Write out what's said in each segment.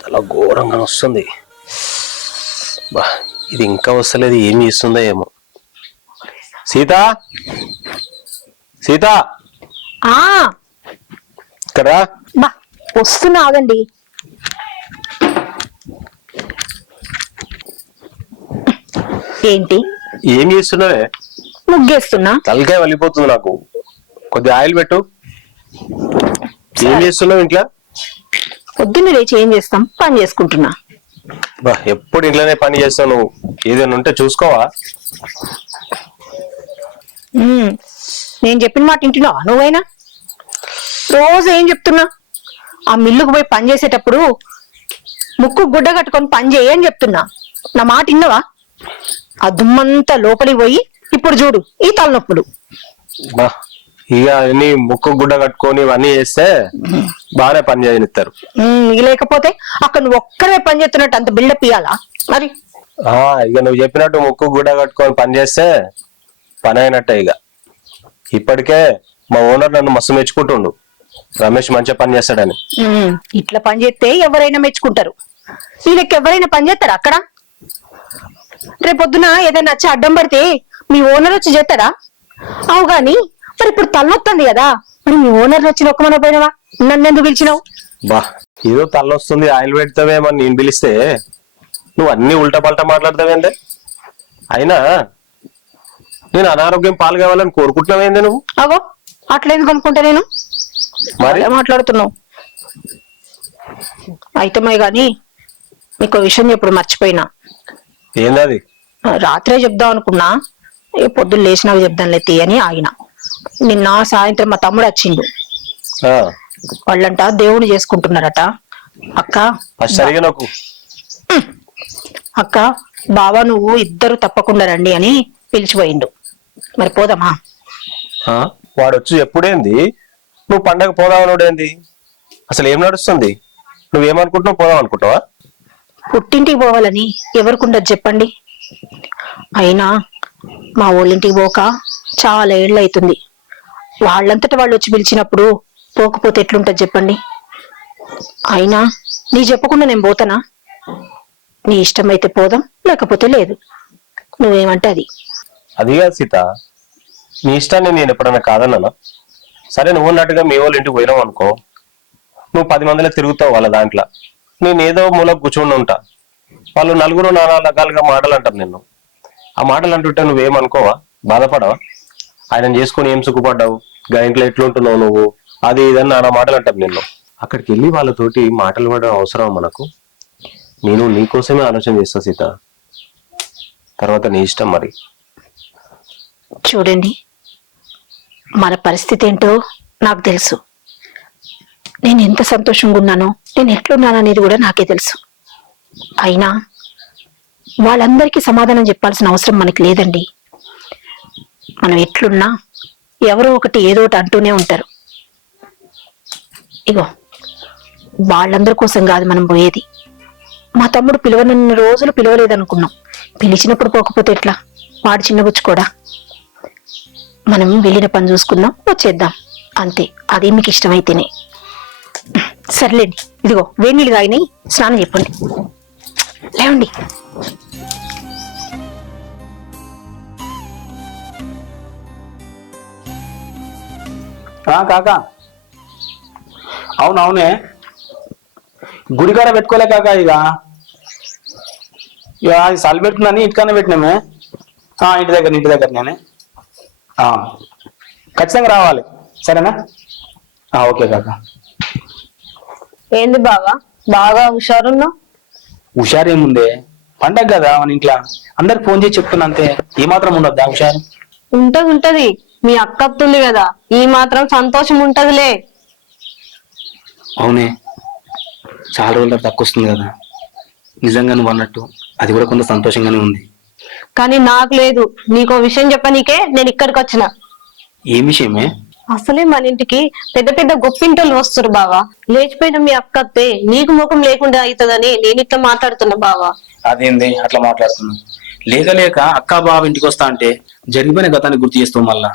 చాలా ఘోరంగా వస్తుంది బా. ఇది ఇంకా వస్తలేదు, ఏం చేస్తుందో ఏమో. సీత, సీత ఇక్కడ వస్తున్నా, ఆగండి. ఏంటి ఏం చేస్తున్నావే? ముగ్గేస్తున్నా. తలకాయ వెళ్ళిపోతుంది నాకు. కొద్దిగా ఆయిల్ పెట్టు. ఏం చేస్తున్నావు ఇంట్లో? పొద్దున్న లేచి ఏం చేస్తాం, పని చేసుకుంటున్నా. బా, ఎప్పుడు ఇంట్లోనే పని చేస్తావు నువ్వు. ఏదైనా ఉంటే చూసుకోవా? నేను చెప్పిన మాట వింటున్నావా నువ్వైనా? రోజు ఏం చెప్తున్నా, ఆ మిల్లుకు పోయి పని చేసేటప్పుడు ముక్కు గుడ్డ కట్టుకొని పని చేయని చెప్తున్నా. నా మాట విన్నవా? ఆ దుమ్మంతా లోపలికి పోయి ఇప్పుడు చూడు ఈ తలనొప్పులు. బా, ఇక అన్ని ముక్కు గుడ్డ కట్టుకొని ఇవన్నీ చేస్తే బాగానే పని చేయనిస్తారు. లేకపోతే అక్కడ నువ్వు ఒక్కరే పని చేస్తున్నట్టు అంత బిల్డప్ ఇయ్యాలా మరి? ఇక నువ్వు చెప్పినట్టు ముక్కు గుడ్డ కట్టుకొని పని చేస్తే పని అయినట్టే. ఇక ఇప్పటికే మా ఓనర్ నన్ను మస్తు మెచ్చుకుంటుండు, రమేష్ మంచిగా పని చేస్తాడని. ఇట్లా పని చేస్తే ఎవరైనా మెచ్చుకుంటారు. వీళ్ళకి ఎవరైనా పని చేస్తారా అక్కడ? రేపొద్దున ఏదైనా వచ్చి అడ్డం పడితే మీ ఓనర్ వచ్చి చేస్తారా? అవు గాని మరి ఇప్పుడు తలనొస్తుంది కదా, మరి మీ ఓనర్ వచ్చి నొక్కమని పోయినవా? నన్ను ఎందుకు పిలిచినావు? బా, ఏదో తలనొస్తుంది ఆయిల్ పెడతావేమని నేను పిలిస్తే నువ్వు అన్ని ఉల్టా పల్టా మాట్లాడతావేందే? అయినా నేను అనారోగ్యం పాలు కావాలని కోరుకుంటున్నావేందే నువ్వు? అగో అట్లా ఎందుకు అనుకుంటా నేను? మరి మాట్లాడుతున్నావు అయితే మరి. గాని నీకు విషయం ఎప్పుడు మర్చిపోయినా. ఏందది? రాత్రే చెప్దాం అనుకున్నా, పొద్దున్న లేచినాక చెప్దాంలే తీయని ఆగిన. నిన్న సాయంత్రం మా తమ్ముడు వచ్చిండు. వాళ్ళంట దేవుని చేసుకుంటున్నారట. అక్క బావా నువ్వు ఇద్దరు తప్పకుండా రండి అని పిలిచిపోయిండు. మరి పోదామా? వాడు వచ్చి ఎప్పుడేంది నువ్వు పండగ పోదామనుడేంది? అసలు ఏం నడుస్తుంది? నువ్వేమనుకుంటున్నావు? పోదాం అనుకుంటావా? పుట్టింటికి పోవాలని ఎవరికుండదు చెప్పండి. అయినా మా ఊళ్ళింటికి పోక చాలా ఏళ్ళు అవుతుంది. వాళ్ళంతటా వాళ్ళు వచ్చి పిలిచినప్పుడు పోకపోతే ఎట్లుంటది చెప్పండి? అయినా నీ చెప్పకుండా నేను పోతానా? నీ ఇష్టమైతే పోదాం, లేకపోతే లేదు. నువ్వేమంటే అది. అది కాదు సీత, నీ ఇష్టాన్ని నేను ఎప్పుడన్నా కాదన్నా? సరే నువ్వు అన్నట్టుగా మీ వాళ్ళ ఇంటికి పోయినావు అనుకో, నువ్వు 10 మందిలో తిరుగుతావు వాళ్ళ దాంట్లో, నేను ఏదో మూల కూర్చొని ఉంటా. వాళ్ళు నలుగురు నానా రకాలుగా మాటలు అంటారు నిన్ను. ఆ మాటలు అంటుంటే నువ్వేమనుకోవా? బాధపడవా? ఆయన చేసుకుని ఏం సుఖపడ్డావు, గా ఇంట్లో ఎట్లుంటున్నావు నువ్వు, అది ఇదని నానా మాటలు అంటారు నిన్ను. అక్కడికి వెళ్ళి వాళ్ళతోటి మాటలు పడడం అవసరం మనకు? నేను నీకోసమే ఆలోచన చేస్తా సీత, తర్వాత నీ ఇష్టం. మరి చూడండి, మన పరిస్థితి ఏంటో నాకు తెలుసు. నేను ఎంత సంతోషంగా ఉన్నానో, నేను ఎట్లున్నాను అనేది కూడా నాకే తెలుసు. అయినా వాళ్ళందరికీ సమాధానం చెప్పాల్సిన అవసరం మనకి లేదండి. మనం ఎట్లున్నా ఎవరో ఒకటి ఏదో ఒకటి అంటూనే ఉంటారు. ఇగో వాళ్ళందరి కోసం కాదు మనం పోయేది. మా తమ్ముడు పిలవనన్ని రోజులు పిలవలేదనుకున్నాం, పిలిచినప్పుడు పోకపోతే ఎట్లా? వాడు చిన్నబుచ్చుకోడా? మనం వెళ్ళిన పని చూసుకుందాం, వచ్చేద్దాం అంతే. అది మీకు ఇష్టమైతేనే. సర్లేండి, ఇదిగో వేడినీళ్ళు తాగినాయి, స్నానం చెప్పండి. లేవండి. కాకా అవునవునే, గుడికాడ పెట్టుకోలే కాకా. ఇక సలి పెడుతుందని ఇంటికన్నా పెట్టినామే. ఇంటి దగ్గర నేనే. ఖచ్చితంగా రావాలి, సరేనా? ఓకే కాకా. ఏంది బాగా బాగా హుషారున్నావు? హుషారేముందే, పండగ కదా మన ఇంట్లో, అందరికి ఫోన్ చేసి చెప్తున్నా అంతే. ఏమాత్రం ఉండొద్దా హుషారు? ఉంటది. మీ అక్క వస్తుంది కదా, ఈ మాత్రం సంతోషం ఉంటదిలే. అవునే, చాలా రోజుల తక్కువ వస్తుంది కదా. నిజంగా నువ్వు అన్నట్టు అది కూడా కొంత సంతోషంగానే ఉంది. కానీ నాకు లేదు. నీకో విషయం చెప్పనీకే నేను ఇక్కడికి వచ్చిన. ఏం విషయమే? అసలే మన ఇంటికి పెద్ద పెద్ద గొప్పింటోళ్ళు వస్తారు బావా. లేచిపోయిన మీ అక్కతే నీకు ముఖం లేకుండా అవుతుందని నేను ఇట్లా మాట్లాడుతున్నా బావా. అదేంది అట్లా మాట్లాడుతున్నావు? లేక లేక అక్క బావ ఇంటికి వస్తా అంటే జరిగిపోయిన గతాన్ని గుర్తు చేస్తావు. మళ్ళా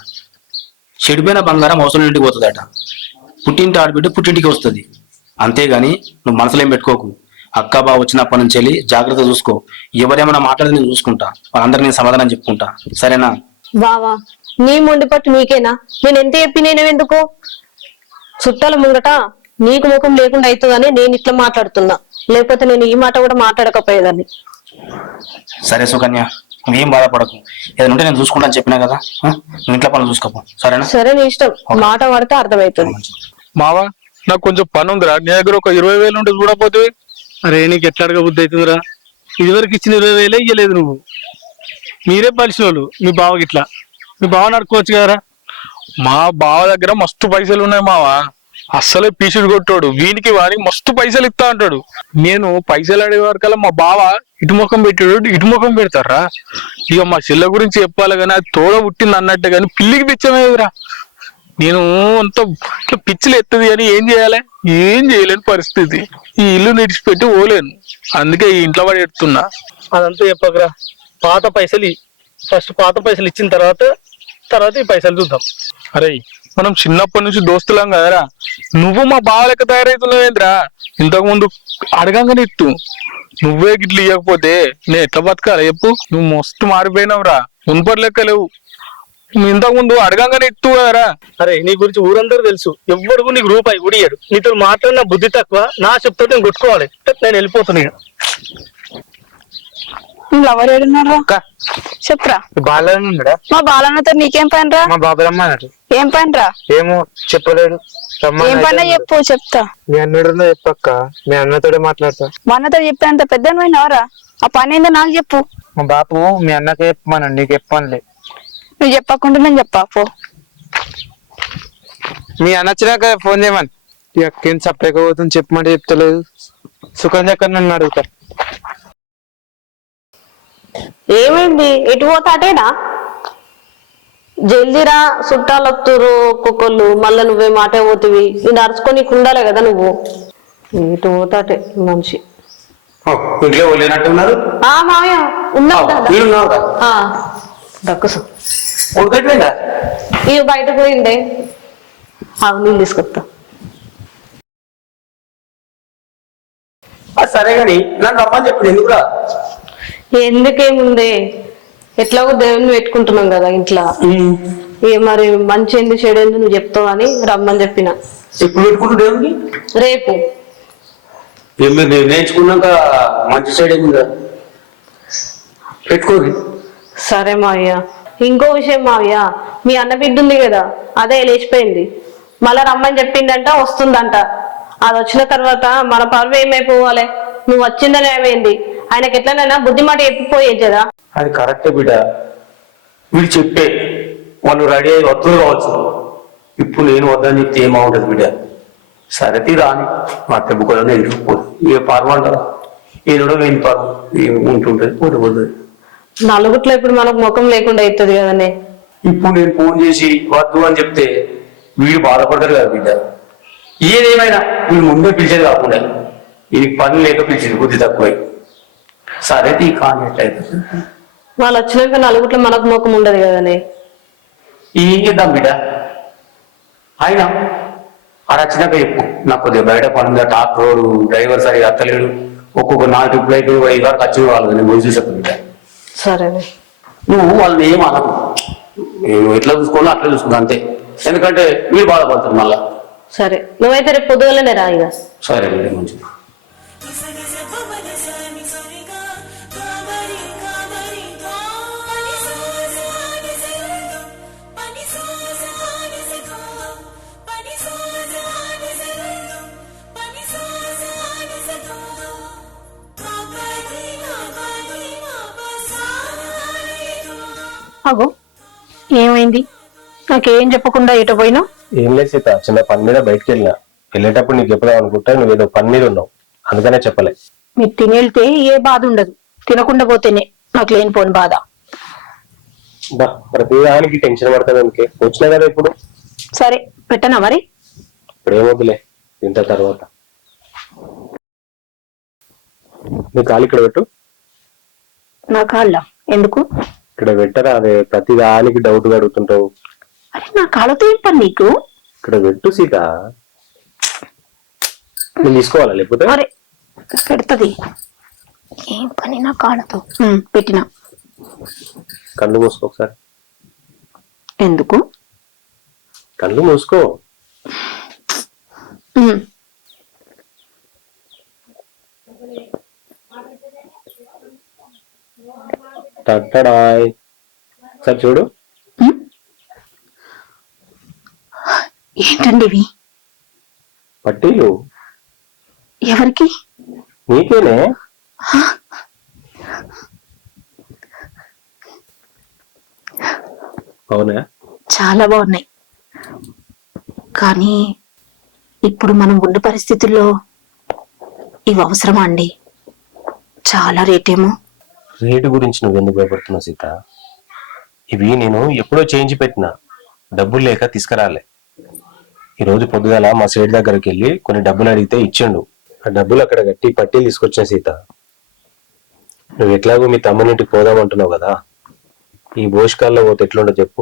చెడిపోయిన బంగారం అవసరం ఇంటికి పోతుందట. పుట్టింటి ఆడబిడ్డ పుట్టింటికి వస్తుంది. అంతేగాని నువ్వు మనసులో ఏం పెట్టుకోకు. అక్క బావ వచ్చినప్పటి నుంచి వెళ్ళి జాగ్రత్త చూసుకో. ఎవరేమైనా మాట్లాడితే నేను చూసుకుంటా. వాళ్ళందరికీ నేను సమాధానం చెప్పుకుంటా. సరేనా? బావా నీ మొండి పట్టు నీకేనా? నేను ఎంత చెప్పినేనెందుకు? చుట్టాల ముంగట నీకు ముఖం లేకుండా అవుతుందని నేను ఇట్లా మాట్లాడుతున్నా. లేకపోతే నేను ఈ మాట కూడా మాట్లాడకపోయేదాన్ని. సరే సుకన్య, నువ్వేం బాధపడకు. ఏదైనా ఉంటే నేను చూసుకుంటాను చెప్పినా కదా. నువ్వు ఇంట్లో పనులు చూసుకోపో. సరేనా? సరే నీ ఇష్టం. మాట పడితే అర్థమవుతుంది. మావా నాకు కొంచెం పని ఉందిరా. నీ దగ్గర ఒక 20,000 ఉంటే చూడపోతే. అరే నీకు ఎట్లా అడగ బుద్ధి అవుతుందిరా? ఇదివరకు ఇచ్చిన 20,000 ఇయ్యలేదు నువ్వు. మీరే పలిసిన వాళ్ళు. మీ బావకి ఇట్లా మీ బావని అడుకోవచ్చు కదరా. మా బావ దగ్గర మస్తు పైసలు ఉన్నాయి మావా. అస్సలే పీసుడు కొట్టాడు. వీనికి వాడి మస్తు పైసలు ఇస్తా అంటాడు. నేను పైసలు అడిగే వరకల్లా మా బావ ఇటు ముఖం పెట్టాడు, ఇటు ముఖం పెడతారా. ఇక మా చెల్లె గురించి చెప్పాలి కానీ అది తోడ పుట్టింది అన్నట్టే కానీ పిల్లికి పిచ్చమేదిరా. నేను అంత ఇట్లా పిచ్చిలు ఎత్తది అని ఏం చేయాలి? ఏం చేయలేని పరిస్థితి. ఈ ఇల్లు నిడిచిపెట్టి పోలేను. అందుకే ఈ ఇంట్లో పడి ఎడుతున్నా. అదంతా చెప్పకరా. పాత పైసలు ఫస్ట్ పాత పైసలు ఇచ్చిన తర్వాత ఈ పైసలు చూద్దాం. అరే మనం చిన్నప్పటి నుంచి దోస్తులం కదరా. నువ్వు మా బావ లెక్క తయారైతున్నావేంద్రా. ఇంతకు ముందు అడగంగానే ఇట్టు. నువ్వే గిట్లు ఇవ్వకపోతే నేను ఎట్లా బతకాలి చెప్పు? నువ్వు మస్తు మారిపోయినావురా. మున్పటి లెక్క లేవు. ఇంతకు ముందు అడగంగానే ఇట్టు కదరా. అరే నీ గురించి ఊరందరూ తెలుసు. ఎవ్వడు నీకు రూపాయి కూడా ఇయ్యడు. నీతో మాట్లాడిన బుద్ధి తక్కువ. నా చెప్తా నేను కొట్టుకోవాలి. నేను వెళ్ళిపోతున్నా. లవర్ ఏడున్నారా? చెప్పరా. బాగా ఉన్నాడా? మా బాలన్నతో నీకేం పని రా? మా బాబు రమ్మన్నాడు. ఏం పని రా? ఏమో చెప్పలేడు. ఏం పని చెప్పు, చెప్తా. మీ అన్నడుందో చెప్పక్క. మీ అన్నతోడే మాట్లాడతా. మా అన్నతో చెప్పేంత పెద్ద పోయినవరా? ఆ పని ఏందో నాకు చెప్పు. మా బాపు మీ అన్నకే చెప్పమనండి, నీకు చెప్పనులే. నువ్వు చెప్పకుండా నేను చెప్పా పో. మీ అన్న వచ్చినాక ఫోన్ చేయమని. ఈ అక్కేం చెప్పకపోతుంది, చెప్పమంటే చెప్తలేదు. సుఖం ఎక్కడ నన్ను అడుగుతా. ఏమైంది? ఎటు పోతాటేనా? జల్దీరా, చుట్టాలు వస్తురు ఒక్కొక్కళ్ళు. మళ్ళీ నువ్వే మాట పోతివి. నేను అరుచుకొని ఉండాలి కదా నువ్వు. ఇటు పోతాటే మనిషి. ఇంట్లో లేనట్టున్నారు. మామయ్య ఉన్నావు కదా. దక్కుసు ఇవి బయట పోయిండే. నీళ్ళు తీసుకొస్తా. సరే గాని నన్ను రమ్మని చెప్పండి. ఎందుకురా? ఎందుకేముంది, ఎట్లాగో దేవుని పెట్టుకుంటున్నాం కదా ఇంట్లో. ఇక మరి మంచి ఏంది చెడు ఏంది నువ్వు చెప్తావు అని రమ్మని చెప్పిన. ఎప్పుడు పెట్టుకుంటూ దేవునికి? రేపు. నేర్చుకున్నాక మంచి సైడ్ ఏముందా పెట్టుకోండి. సరే మావయ్య. ఇంకో విషయం మావయ్య, మీ అన్న బిడ్డ ఉంది కదా, అదే లేచిపోయింది. మళ్ళా రమ్మని చెప్పిందంట, వస్తుందంట. అది వచ్చిన తర్వాత మన పరువు ఏమైపోవాలి? నువ్వు వచ్చిందని ఏమైంది? ఆయనకి ఎట్లనైనా బుద్ధి మాట చెప్పిపోయేది కదా. అది కరెక్టే బిడ్డ. వీడు చెప్పే వాళ్ళు రెడీ అయ్యి వద్దు కావచ్చు. ఇప్పుడు నేను వద్దని చెప్తే ఏమవుతుంది బిడ్డ? సరే తీరాని మా తెబ్బుకోవాలని వెళ్ళిపోదు. ఏ పర్వం అంటారా? ఏదో లేని పర్వం ఉంటుంటది, పోతుంది. నలుగుట్లో ఇప్పుడు మనకు ముఖం లేకుండా అవుతుంది కదనే. ఇప్పుడు నేను ఫోన్ చేసి వద్దు అని చెప్తే వీడు బాధపడతారు కదా బిడ్డ. ఏదేమైనా వీడు ముందే పిలిచేది కాకుండా వీడికి పని లేక పిలిచింది, బుద్ధి తక్కువై. సరే తీ కానీ ఎట్లయితే వాళ్ళు వచ్చినాక నలుగుట్లో మనకు ముఖం ఉండదు కదనే. ఏం చేద్దాం బిడ్డ? ఆయన ఆడ వచ్చినాక చెప్పు. నాకు కొద్దిగా బయట పని టాక్టర్ డ్రైవర్ సరిగా అత్తలేడు. ఒక్కొక్క 4 ట్రిప్పులు అయితే 5 వరకు వచ్చి వాళ్ళు నేను పోయి చూసే బిడ్డ. సరేనే. నువ్వు వాళ్ళని ఏం అనకు. నేను ఎట్లా చూసుకోవాలో అట్లా చూసుకున్నా అంతే. ఎందుకంటే మీరు బాధపడతారు మళ్ళా. సరే, నువ్వైతే రేపు పొద్దుగలనే రా ఇక. సరే బిడ్డ, మంచిది. అగో ఏమైంది? నాకేం చెప్పకుండా ఎటు పోయినావు? ఏం లేదు సీత, చిన్న పని మీద బయటకు వెళ్ళినా. వెళ్ళేటప్పుడు నీకు చెప్పుదాం అనుకుంటే నువ్వు ఏదో పని మీద ఉన్నావు, అందుకనే చెప్పలే. మీరు తిని వెళ్తే ఏ బాధ ఉండదు, తినకుండా పోతేనే నాకు లేనిపోని బాధ. ప్రతిదానికి టెన్షన్ పడతాను. అందుకే వచ్చినా కదా ఇప్పుడు. సరే పెట్టనా మరి? ఇప్పుడేమొద్దులే, ఇంత తర్వాత. నీ కాలు ఇక్కడ పెట్టు. నా కాళ్ళ ఎందుకు? ఇక్కడ పెట్టరా, అదే ప్రతి దానికి డౌట్ అడుగుతుంటావు. అరే నా కాళ్ళతో ఏం పని నీకు? ఇక్కడ పెట్టు సీత. నేను తీసుకోవాలా లేకపోతే? అరే పెడతది, ఏం పని నా కాళ్ళతో. పెట్టినా. కళ్ళు మూసుకో ఒకసారి. ఎందుకు? కళ్ళు మూసుకో. టట్టడాయ్. సరే చూడు. ఏంటండి ఇవి? పట్టీలు. ఎవరికి? నీకేనే. అవునా? చాలా బాగున్నాయి, కానీ ఇప్పుడు మనం ఉన్న పరిస్థితుల్లో ఇవి అవసరమా అండి? చాలా రేటేమో. రేటు గురించి నువ్వు ఎందుకు భయపడుతున్నావు సీత? ఇవి నేను ఎప్పుడో చేయించి పెట్టిన, డబ్బులు లేక తీసుకురాలే. ఈ రోజు పొద్దుగాల మా సేట్ దగ్గరికి వెళ్ళి కొన్ని డబ్బులు అడిగితే ఇచ్చిండు. ఆ డబ్బులు అక్కడ కట్టి పట్టీలు తీసుకొచ్చిన సీత. నువ్వు ఎట్లాగో మీ తమ్మునింటికి పోదామంటున్నావు కదా, ఈ భోషకాల్లో పోతే ఎట్లుండో చెప్పు.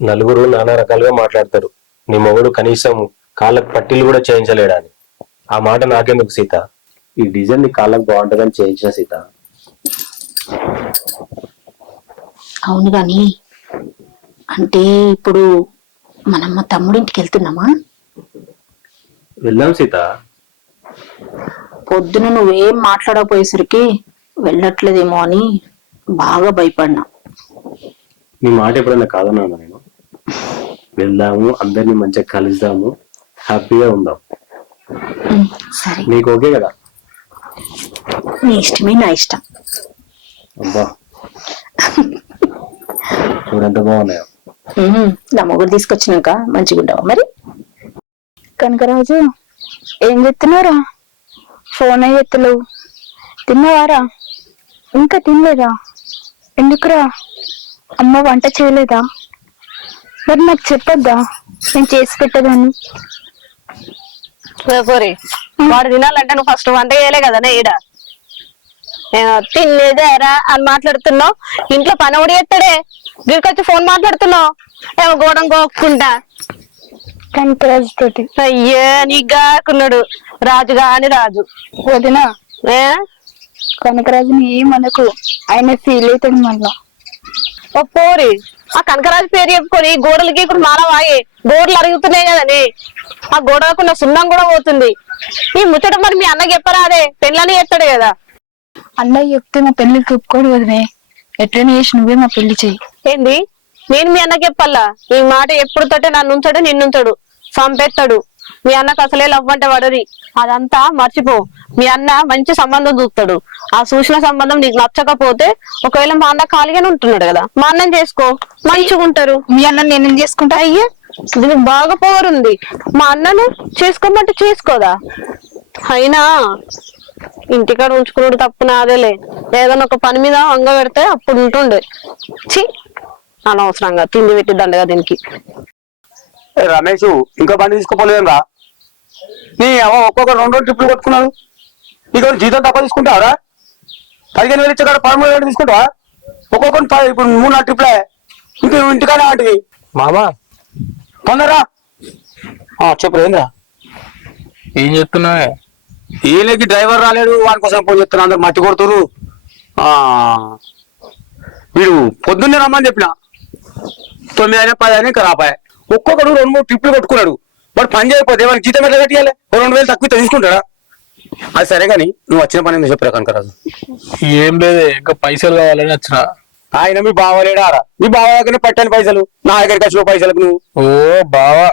నలుగురు నానా రకాలుగా మాట్లాడతారు, నీ మొగుడు కనీసం కాళ్ళకు పట్టీలు కూడా చేయించలేడా అని. ఆ మాట నాకెందుకు సీత? ఈ డిజైన్ నీ కాళ్ళకు బాగుంటుందని చేయించిన సీత. అవును గాని, అంటే ఇప్పుడు మనం మా తమ్ముడింటికి వెళ్తున్నామా? వెళ్దాం సీత. పొద్దున నువ్వేం మాట్లాడకపోయేసరికి వెళ్ళట్లేదేమో అని బాగా భయపడినా. నీ మాట ఎప్పుడైనా కాదన్నాను నేను? వెళ్దాము, అందరినీ మంచిగా కలుద్దాము, హ్యాపీగా ఉందాం. సరే, నీకు ఓకే కదా? నీ ఇష్టమే నా ఇష్టం. అబ్బా చూడంత బాగున్నాయో. నా మొగుడు తీసుకొచ్చినాక మంచిగా ఉంటావా మరి? కనకరాజు ఏం చెప్తున్నారా? ఫోన్ ఎత్తలేవు. తిన్నావారా? ఇంకా తినలేదా? ఎందుకురా? అమ్మ వంట చేయలేదా? మరి నాకు చెప్పొద్దా, నేను చేసి పెట్టదాన్ని. పోరి, వాడు తినాలంటే నువ్వు ఫస్ట్ వంట చేయలే కదా ఈడ. తినలేదారా అని మాట్లాడుతున్నావు. ఇంట్లో పని ఒకటి చేస్తాడే, వీరికొచ్చి ఫోన్ మాట్లాడుతున్నావు ఏమో గోడం గోక్కుంటా. కనకరాజు తోటి. అయ్యే నీకు గాకున్నాడు, రాజుగా అని రాజు. వదినా, ఏ కనకరాజుని ఏమనకు, ఆయన ఫీల్ అవుతాడు మళ్ళా. ఓ పోరి, ఆ కనకరాజు పేరు చెప్పుకొని గోడలకి ఇప్పుడు మానవాయి గోడలు అరుగుతున్నాయి కదని, ఆ గోడలకున్న సున్నం కూడా పోతుంది. ఈ ముచ్చట మరి మీ అన్నకి చెప్పరా? అదే పెళ్ళని చెప్తాడు కదా. అన్నయ్య చెప్తే మా పెళ్లికి ఒప్పుకోడు వదినే. ఎట్లనే చేసి నువ్వే మా పెళ్లి చెయ్యి. ఏంది? నేను మీ అన్నకి చెప్పాలా? ఈ మాట ఎప్పుడు తోటే నన్ను ఉంచాడు, నిన్నుంచాడు, సంపెత్తాడు. మీ అన్నకు అసలే లవ్ అంటే పడది. అదంతా మర్చిపో. మీ అన్న మంచి సంబంధం చూస్తాడు. ఆ చూసిన సంబంధం నీకు నచ్చకపోతే, ఒకవేళ మా అన్న ఖాళీగానే ఉంటున్నాడు కదా, మా అన్నం చేసుకో, మంచిగా ఉంటారు. మీ అన్న నేనేం చేసుకుంటా? అయ్యే దీనికి బాగా పోరుంది. మా అన్నను చేసుకోమంటే చేసుకోదా? అయినా ఇంటికాడ ఉంచుకున్నాడు తప్పు నాదేలే. ఏదైనా ఒక పని మీద అంగ పెడితే అప్పుడు ఉంటుండే. ఛీ, అనవసరంగా తిండి పెట్టి దండగా దీనికి. రమేష్ ఇంకో బండి తీసుకోపోలేం రా. నీ ఒక్కొక్క 2 ట్రిప్లు కొట్టుకున్నాడు. నీకు జీతం తక్కువ తీసుకుంటావరా? 15,000 ఇచ్చే కాడ 13,000 తీసుకుంటావా? ఒక్కొక్కరు ఇప్పుడు 3-4 ట్రిప్లే. ఇంక నువ్వు ఇంటికానే వాటివి. మామా తొందరరా. చెప్పు ఏంద్రా? ఏం చెప్తున్నావే? ఈయనకి డ్రైవర్ రాలేడు, వాని కోసం ఫోన్ చెప్తున్నా. అందరు మట్టి కొడుతురు. వీడు పొద్దున్నే రమ్మని చెప్పిన 9 అయినా 10 అయినా ఇంకా రాపాయ. ఒక్కొక్కడు 2-3 ట్రిప్లు కొట్టుకున్నాడు. వాడు పని చేయకపోతే వాడికి జీతం ఎట్లా కట్టియాలి? 2,000 తక్కువ తీసుకుంటాడా? అది సరే కానీ నువ్వు వచ్చిన పని ఏందో చెప్పరా కనకరాజు? ఏం లేదే, ఇంకా పైసలు కావాలని వచ్చిన. ఆయన మీ బావలేడారా? మీ బావ దగ్గర పట్టాను పైసలు, నా దగ్గరికి వచ్చిన పైసలకు నువ్వు. ఓ బావా,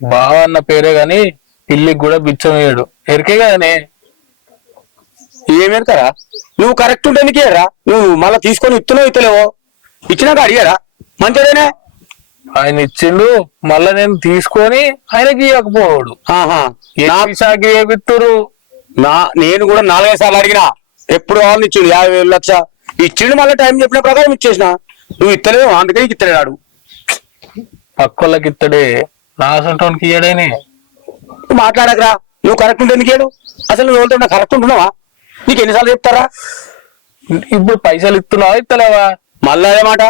బావా అన్న పేరే గాని పిల్లికి కూడా బిచ్చం వేయడు. ఎరికే కదనే. ఏమేరుకరా? నువ్వు కరెక్ట్ ఉంటే నీకేరా? నువ్వు మళ్ళీ తీసుకొని ఇత్తలేవో? ఇచ్చినాక అడిగారా? మంచిదేనే. ఆయన ఇచ్చిండు, మళ్ళా నేను తీసుకొని ఆయనకి ఇవ్వకపోవాడు. సాగితురు. నేను కూడా 4-5 సార్లు అడిగినా, ఎప్పుడు కావాలని ఇచ్చిండు. 50,000 లక్ష ఇచ్చిండు. మళ్ళీ టైం చెప్పిన ప్రకారం ఇచ్చేసిన. నువ్వు ఇత్తలేవు, అందుకే ఇత్తలేడు. పక్కోళ్ళకి ఇత్తడే, నా సొంటానికి ఇయ్యడేనే. నువ్వు మాట్లాడకరా, నువ్వు కరెక్ట్ ఉంటే నీకేడు అసలు నువ్వు వెళ్తున్నా కరెక్ట్ ఉంటున్నావా? నీకు ఎన్నిసార్లు చెప్తారా? ఇప్పుడు పైసలు ఇస్తున్నావా ఇస్తలేవా? మళ్ళా అదే మాట,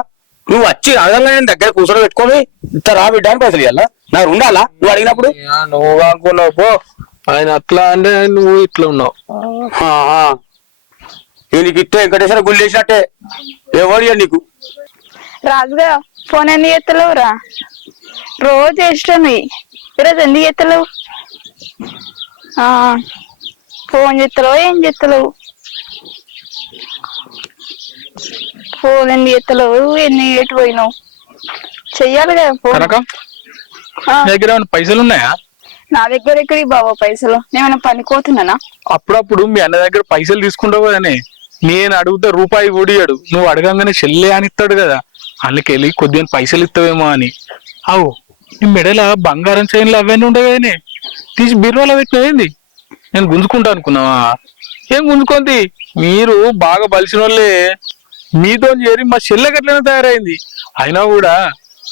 నువ్వు వచ్చి అడగంగా నేను దగ్గర కూర్చొని పెట్టుకొని ఇస్తారా బిడ్డ అని పైసలు ఇవ్వాలా? నాకు ఉండాలా నువ్వు అడిగినప్పుడు? నువ్వు అనుకున్నావు పో, ఆయన అట్లా అంటే నువ్వు ఇట్లా ఉన్నావు. నీకు ఇస్తే వెంకటేశ్వర గుళ్ళు వేసినట్టే, ఎవరు ఇయ్య నీకు. రాజుగా ఫోన్ ఎందుకు ఎత్తలేవురా? రోజు చేస్తాను, ఈరోజు ఎందుకు ఎత్తలేవు? ఫోన్ చేస్తలేవు, ఏం చేస్తలేవు? ఫోన్ ఎందుకు ఎత్తలేవు? ఎన్ని ఎటు పోయినావు? చెయ్యాలి కదా ఫోన్. కనుక దగ్గర ఏమైనా పైసలు ఉన్నాయా? నా దగ్గర ఎక్కడికి బాబా పైసలు? నేమైనా పనికోతున్నానా? అప్పుడప్పుడు మీ అన్న దగ్గర పైసలు తీసుకుంటావు కదనే, నేను అడిగితే రూపాయి కూడా ఇయ్యడు. నువ్వు అడగంగానే చెల్లె అని ఇస్తాడు కదా, అందుకెళ్ళి కొద్దిగా పైసలు ఇస్తావేమో అని. అవు నీ మెడల బంగారం చైన్లు అవన్నీ ఉండవు కదనే, తీసి బీరువాలో పెట్టినవేంది? నేను గుంజుకుంటా అనుకున్నావా? ఏం గుంజుకుంది? మీరు బాగా బలిసిన వాళ్ళే, మీతో చేరి మా చెల్లె గట్లనే తయారైంది. అయినా కూడా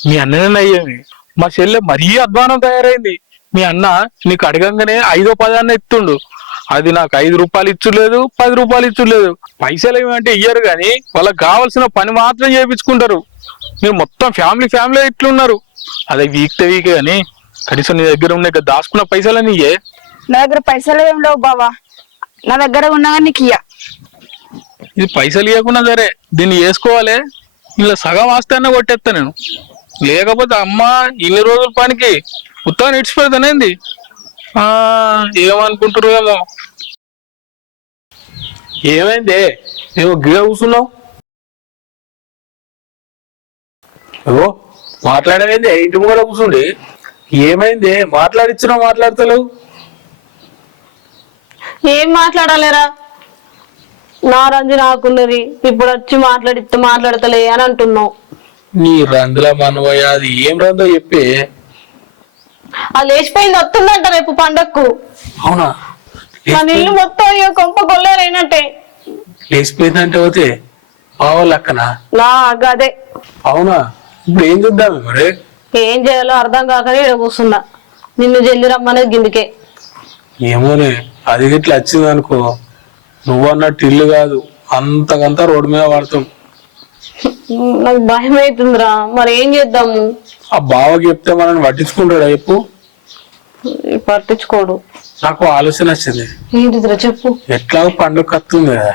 మీ అన్ననే అయ్యేది, మా చెల్లె మరీ అధ్వానం తయారైంది. మీ అన్న నీకు అడగంగానే 5వ 10వ ఇస్తుండు, అది నాకు 5 రూపాయలు ఇచ్చులేదు, 10 రూపాయలు ఇచ్చులేదు. పైసలు ఏమంటే ఇయ్యరు కానీ వాళ్ళకి కావాల్సిన పని మాత్రం చేయించుకుంటారు. మీరు మొత్తం ఫ్యామిలీ ఇట్లున్నారు. అదే వీకే కానీ కనీసం నీ దగ్గర ఉన్న దాచుకున్న పైసలని ఇయ్యే. నా దగ్గర పైసలు ఏం లేవు బావా, నా దగ్గర ఉన్నా నీకు ఇయ్య. ఇది పైసలు ఇవ్వకున్నా సరే దీన్ని వేసుకోవాలి, ఇలా సగం ఆస్తి అన్న కొట్టేస్తా నేను. లేకపోతే అమ్మ ఇన్ని రోజుల పనికి ఉత్తగా ఇడిచిపెడతానేంది? ఏమనుకుంటారు ఏమో. ఏమైంది? ఏమో గిడ కూర్చున్నావు, ఏవో మాట్లాడేది ఇంటి ముంగడ కూర్చుండి. ఏమైంది? మాట్లాడిచ్చినావు, మాట్లాడతలేవు. ఏం మాట్లాడాలేరా? నా రంజు నాకున్నది, ఇప్పుడు వచ్చి మాట్లాడతలే అని అంటున్నావు. నీ రందుల మనవయ్య, అది ఏం రందో చెప్పి. అది లేచిపోయింది, వస్తుందంట రేపు పండక్కు. అవునా? మన ఇల్లు మొత్తం కొంప కొల్లేరైనట్టే. లేచిపోయిందంటే పోతే పావాలి అక్కన. నా గదే. అవునా? ఇప్పుడు ఏం చూద్దాం మరి? ఏం చేయాలో అర్థం కాకనే ఇక్కడ కూర్చున్నా. నిన్ను జల్లి రమ్మనేది గిందుకే. ఏమోనే, అది ఇట్లా వచ్చింది అనుకో, నువ్వు అన్నట్టు ఇల్లు కాదు, అంతకంతా రోడ్డు మీద పడతాం. నాకు భయం అవుతుందిరా, మరి ఏం చేద్దాము? ఆ బావకి చెప్తే మనల్ని పట్టించుకుంటాడా చెప్పు? పట్టించుకోడు. నాకు ఆలోచన వచ్చింది. ఏంటిదిరా చెప్పు. ఎట్లాగో పండుగ కత్తుంది కదా,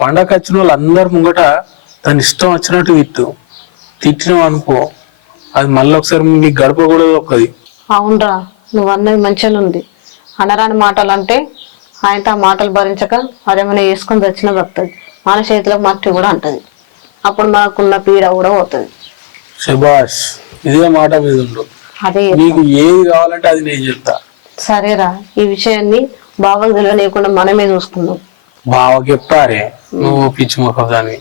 పండగ వచ్చిన వాళ్ళు అందరు ముంగట దాని ఇష్టం వచ్చినట్టు తిట్టినావు అనుకో, అది మళ్ళీ ఒకసారి నీకు గడప కూడా ఒక్కది. అవునరా, నువ్వు అన్నది మంచిగా ఉంది. అనరాని మాటలు అంటే ఆయనతో ఆ మాటలు భరించక అదేమైనా వేసుకొని తెచ్చినా వస్తుంది. మన చేతిలోకి మట్టి కూడా అంటది, అప్పుడు మనకున్న పీడ కూడా పోతుంది. శబాష్, ఇదే మాట మీద ఉండు. అదే నీకు ఏది కావాలంటే అది నేను చెప్తా. సరేరా, ఈ విషయాన్ని బావకు తెలియకుండా మనమే చూసుకుందాం. బావకి చెప్తారే, నువ్వు పిచ్చి ముఖం దాన్ని.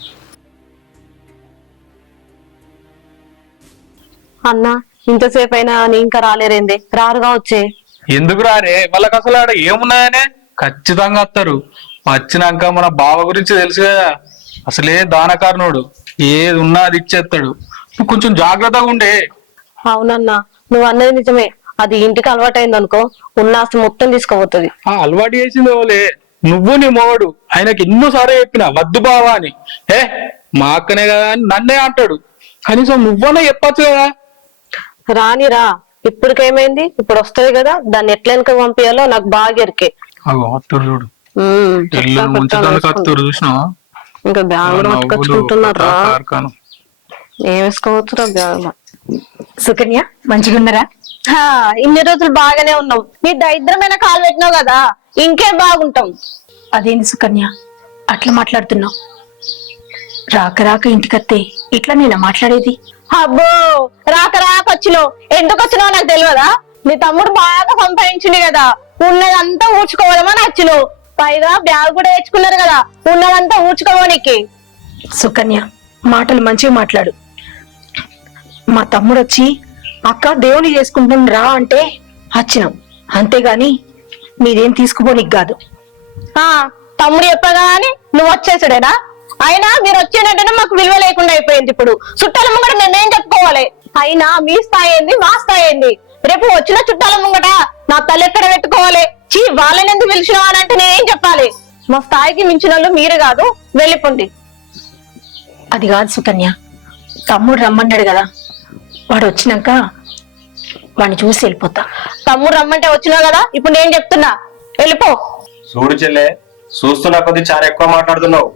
అన్నా, ఇంతసేపు అయినా ఇంకా రాలేరేందే? రారుగా వచ్చే. ఎందుకు రారే? వాళ్ళకి అసలు ఆడ ఏమున్నాయనే ఖచ్చితంగా వస్తారు. వచ్చినాక మన బావ గురించి తెలుసు కదా, అసలే దానకారణుడు, ఏది ఉన్నా అది ఇచ్చేస్తాడు. నువ్వు కొంచెం జాగ్రత్తగా ఉండే. అవునన్నా, నువ్వు అన్నది నిజమే. అది ఇంటికి అలవాటైంది అనుకో, ఉన్న ఆస్తి మొత్తం తీసుకుపోతుంది. ఆ అలవాటు చేసింది ఓలే, నువ్వు నీ మొగడు. ఆయనకి ఎన్నోసార్లు చెప్పినా వద్దు బావా అని. మా అక్కనే కదా అని నన్నే అంటాడు. కనీసం నువ్వనే చెప్పచ్చు కదా. రానిరా, ఇప్పటికేమైంది? ఇప్పుడు వస్తుంది కదా, దాన్ని ఎట్లా వెనక పంపించాలో నాకు బాగా ఎరికే. చూడు ఇంకా బ్యాగ్ కూడా పట్టుకొచ్చుకుంటున్నారా? ఏం వేసుకోవచ్చురా బ్యాగ్ లో? సుకన్య మంచిగా ఉన్నారా? ఇన్ని రోజులు బాగానే ఉన్నాం. నీ దరిద్రమైన కాలు పెట్టినావు కదా, ఇంకేం బాగుంటాం. అదేంది సుకన్య అట్లా మాట్లాడుతున్నావు? రాక రాక ఇంటికత్తే ఇట్లా నేను మాట్లాడేది? అబ్బో, రాక రాక వచ్చినావు. ఎందుకు వచ్చినావు నాకు తెలియదా? నీ తమ్ముడు బాగా సంపాదించింది కదా, ఉన్నదంతా ఊడ్చుకోవాలని వచ్చినావు. పైగా బ్యాగ్ కూడా వేసుకున్నారు కదా, ఉన్నదంతా ఊడ్చుకోవడానికి. సుకన్య మాటలు మంచిగా మాట్లాడు. మా తమ్ముడు వచ్చి అక్క దేవుని చేసుకుంటాం రా అంటే వచ్చినాం, అంతేగాని మీరేం తీసుకుపోనికి కాదు. తమ్ముడు చెప్పగా అని నువ్వు వచ్చేసాడేనా? అయినా మీరు వచ్చేటంటే మాకు విలువ లేకుండా అయిపోయింది. ఇప్పుడు చుట్టాలమ్మ కూడా మేమేం చెప్పుకోవాలి? అయినా మీ స్థాయి ఏంది, మా స్థాయి ఏంది? రేపు వచ్చిన చుట్టాల ముంగట నా తల్లి ఎక్కడ పెట్టుకోవాలి? చీ, వాళ్ళని ఎందుకు పిలిచినావు అని అంటే నేనేం చెప్పాలి? మా స్థాయికి మించిన వాళ్ళు మీరు కాదు, వెళ్ళిపోండి. అది కాదు సుకన్య, తమ్ముడు రమ్మన్నాడు కదా, వాడు వచ్చినాక వాడిని చూసి వెళ్ళిపోతా. తమ్ముడు రమ్మంటే వచ్చినావు కదా, ఇప్పుడు నేను చెప్తున్నా, వెళ్ళిపో. చూడు చెల్లె, చూస్తున్నా కొద్ది చాలా ఎక్కువ మాట్లాడుతున్నావు.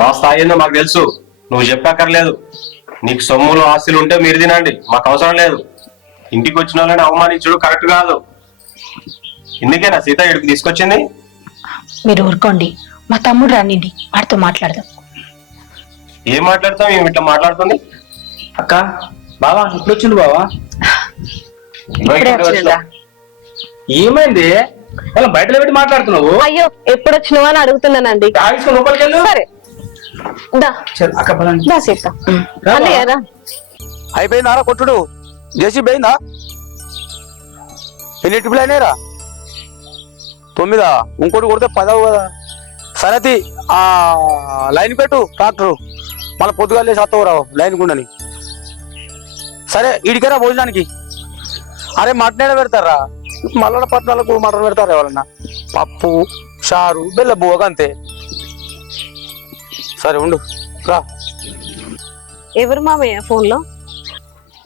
మా స్థాయి ఏందో మాకు తెలుసు, నువ్వు చెప్పక్కర్లేదు. నీకు సొమ్ములు ఆస్తులు ఉంటే మీరు తినండి, మాకు అవసరం లేదు. ఇంటికి వచ్చిన వాళ్ళని అవమానించడు కరెక్ట్ కాదు. ఇందుకేనా సీత ఇక్కడికి తీసుకొచ్చింది? మీరు ఊరుకోండి, మా తమ్ముడు రానిండి, వాడితో మాట్లాడదాం. ఏం మాట్లాడతాం? ఏమి ఇట్లా మాట్లాడుతుంది? అక్క బావా ఇప్పుడు వచ్చిండు బావా. ఇప్పుడే వచ్చిందా? ఏమైంది? వాళ్ళ బయటలో పెట్టి మాట్లాడుతున్నావు. అయ్యో, ఎప్పుడు వచ్చినావు అని అడుగుతున్నానండి. ఆవిసుకుని లోపలికి వెళ్ళు. సరే దా, చల్, అక్క పదండి. దా సీత. అన్నయ్య రా. అయిపోయిందా రా కొట్టుడు? జేసీ పోయిందా? ఎన్ని ట్రిపుల్ అయినాయిరా? 9. ఇంకోటి కొడితే 10 కదా. సరే ఆ లైన్ పెట్టు ట్రాక్టర్, మళ్ళీ పొద్దుగా లేచి వస్తావు లైన్ గుండని. సరే ఇడికరా భోజనానికి. అరే మటన్ పెడతారా? మల్లడ పట్టణాలకు మటన్ పెడతారా ఎవరన్నా? పప్పు, చారు, బెల్ల బువ్వగా అంతే. సరే ఉండు రా. ఎవరు మామయ్య ఫోన్ లో?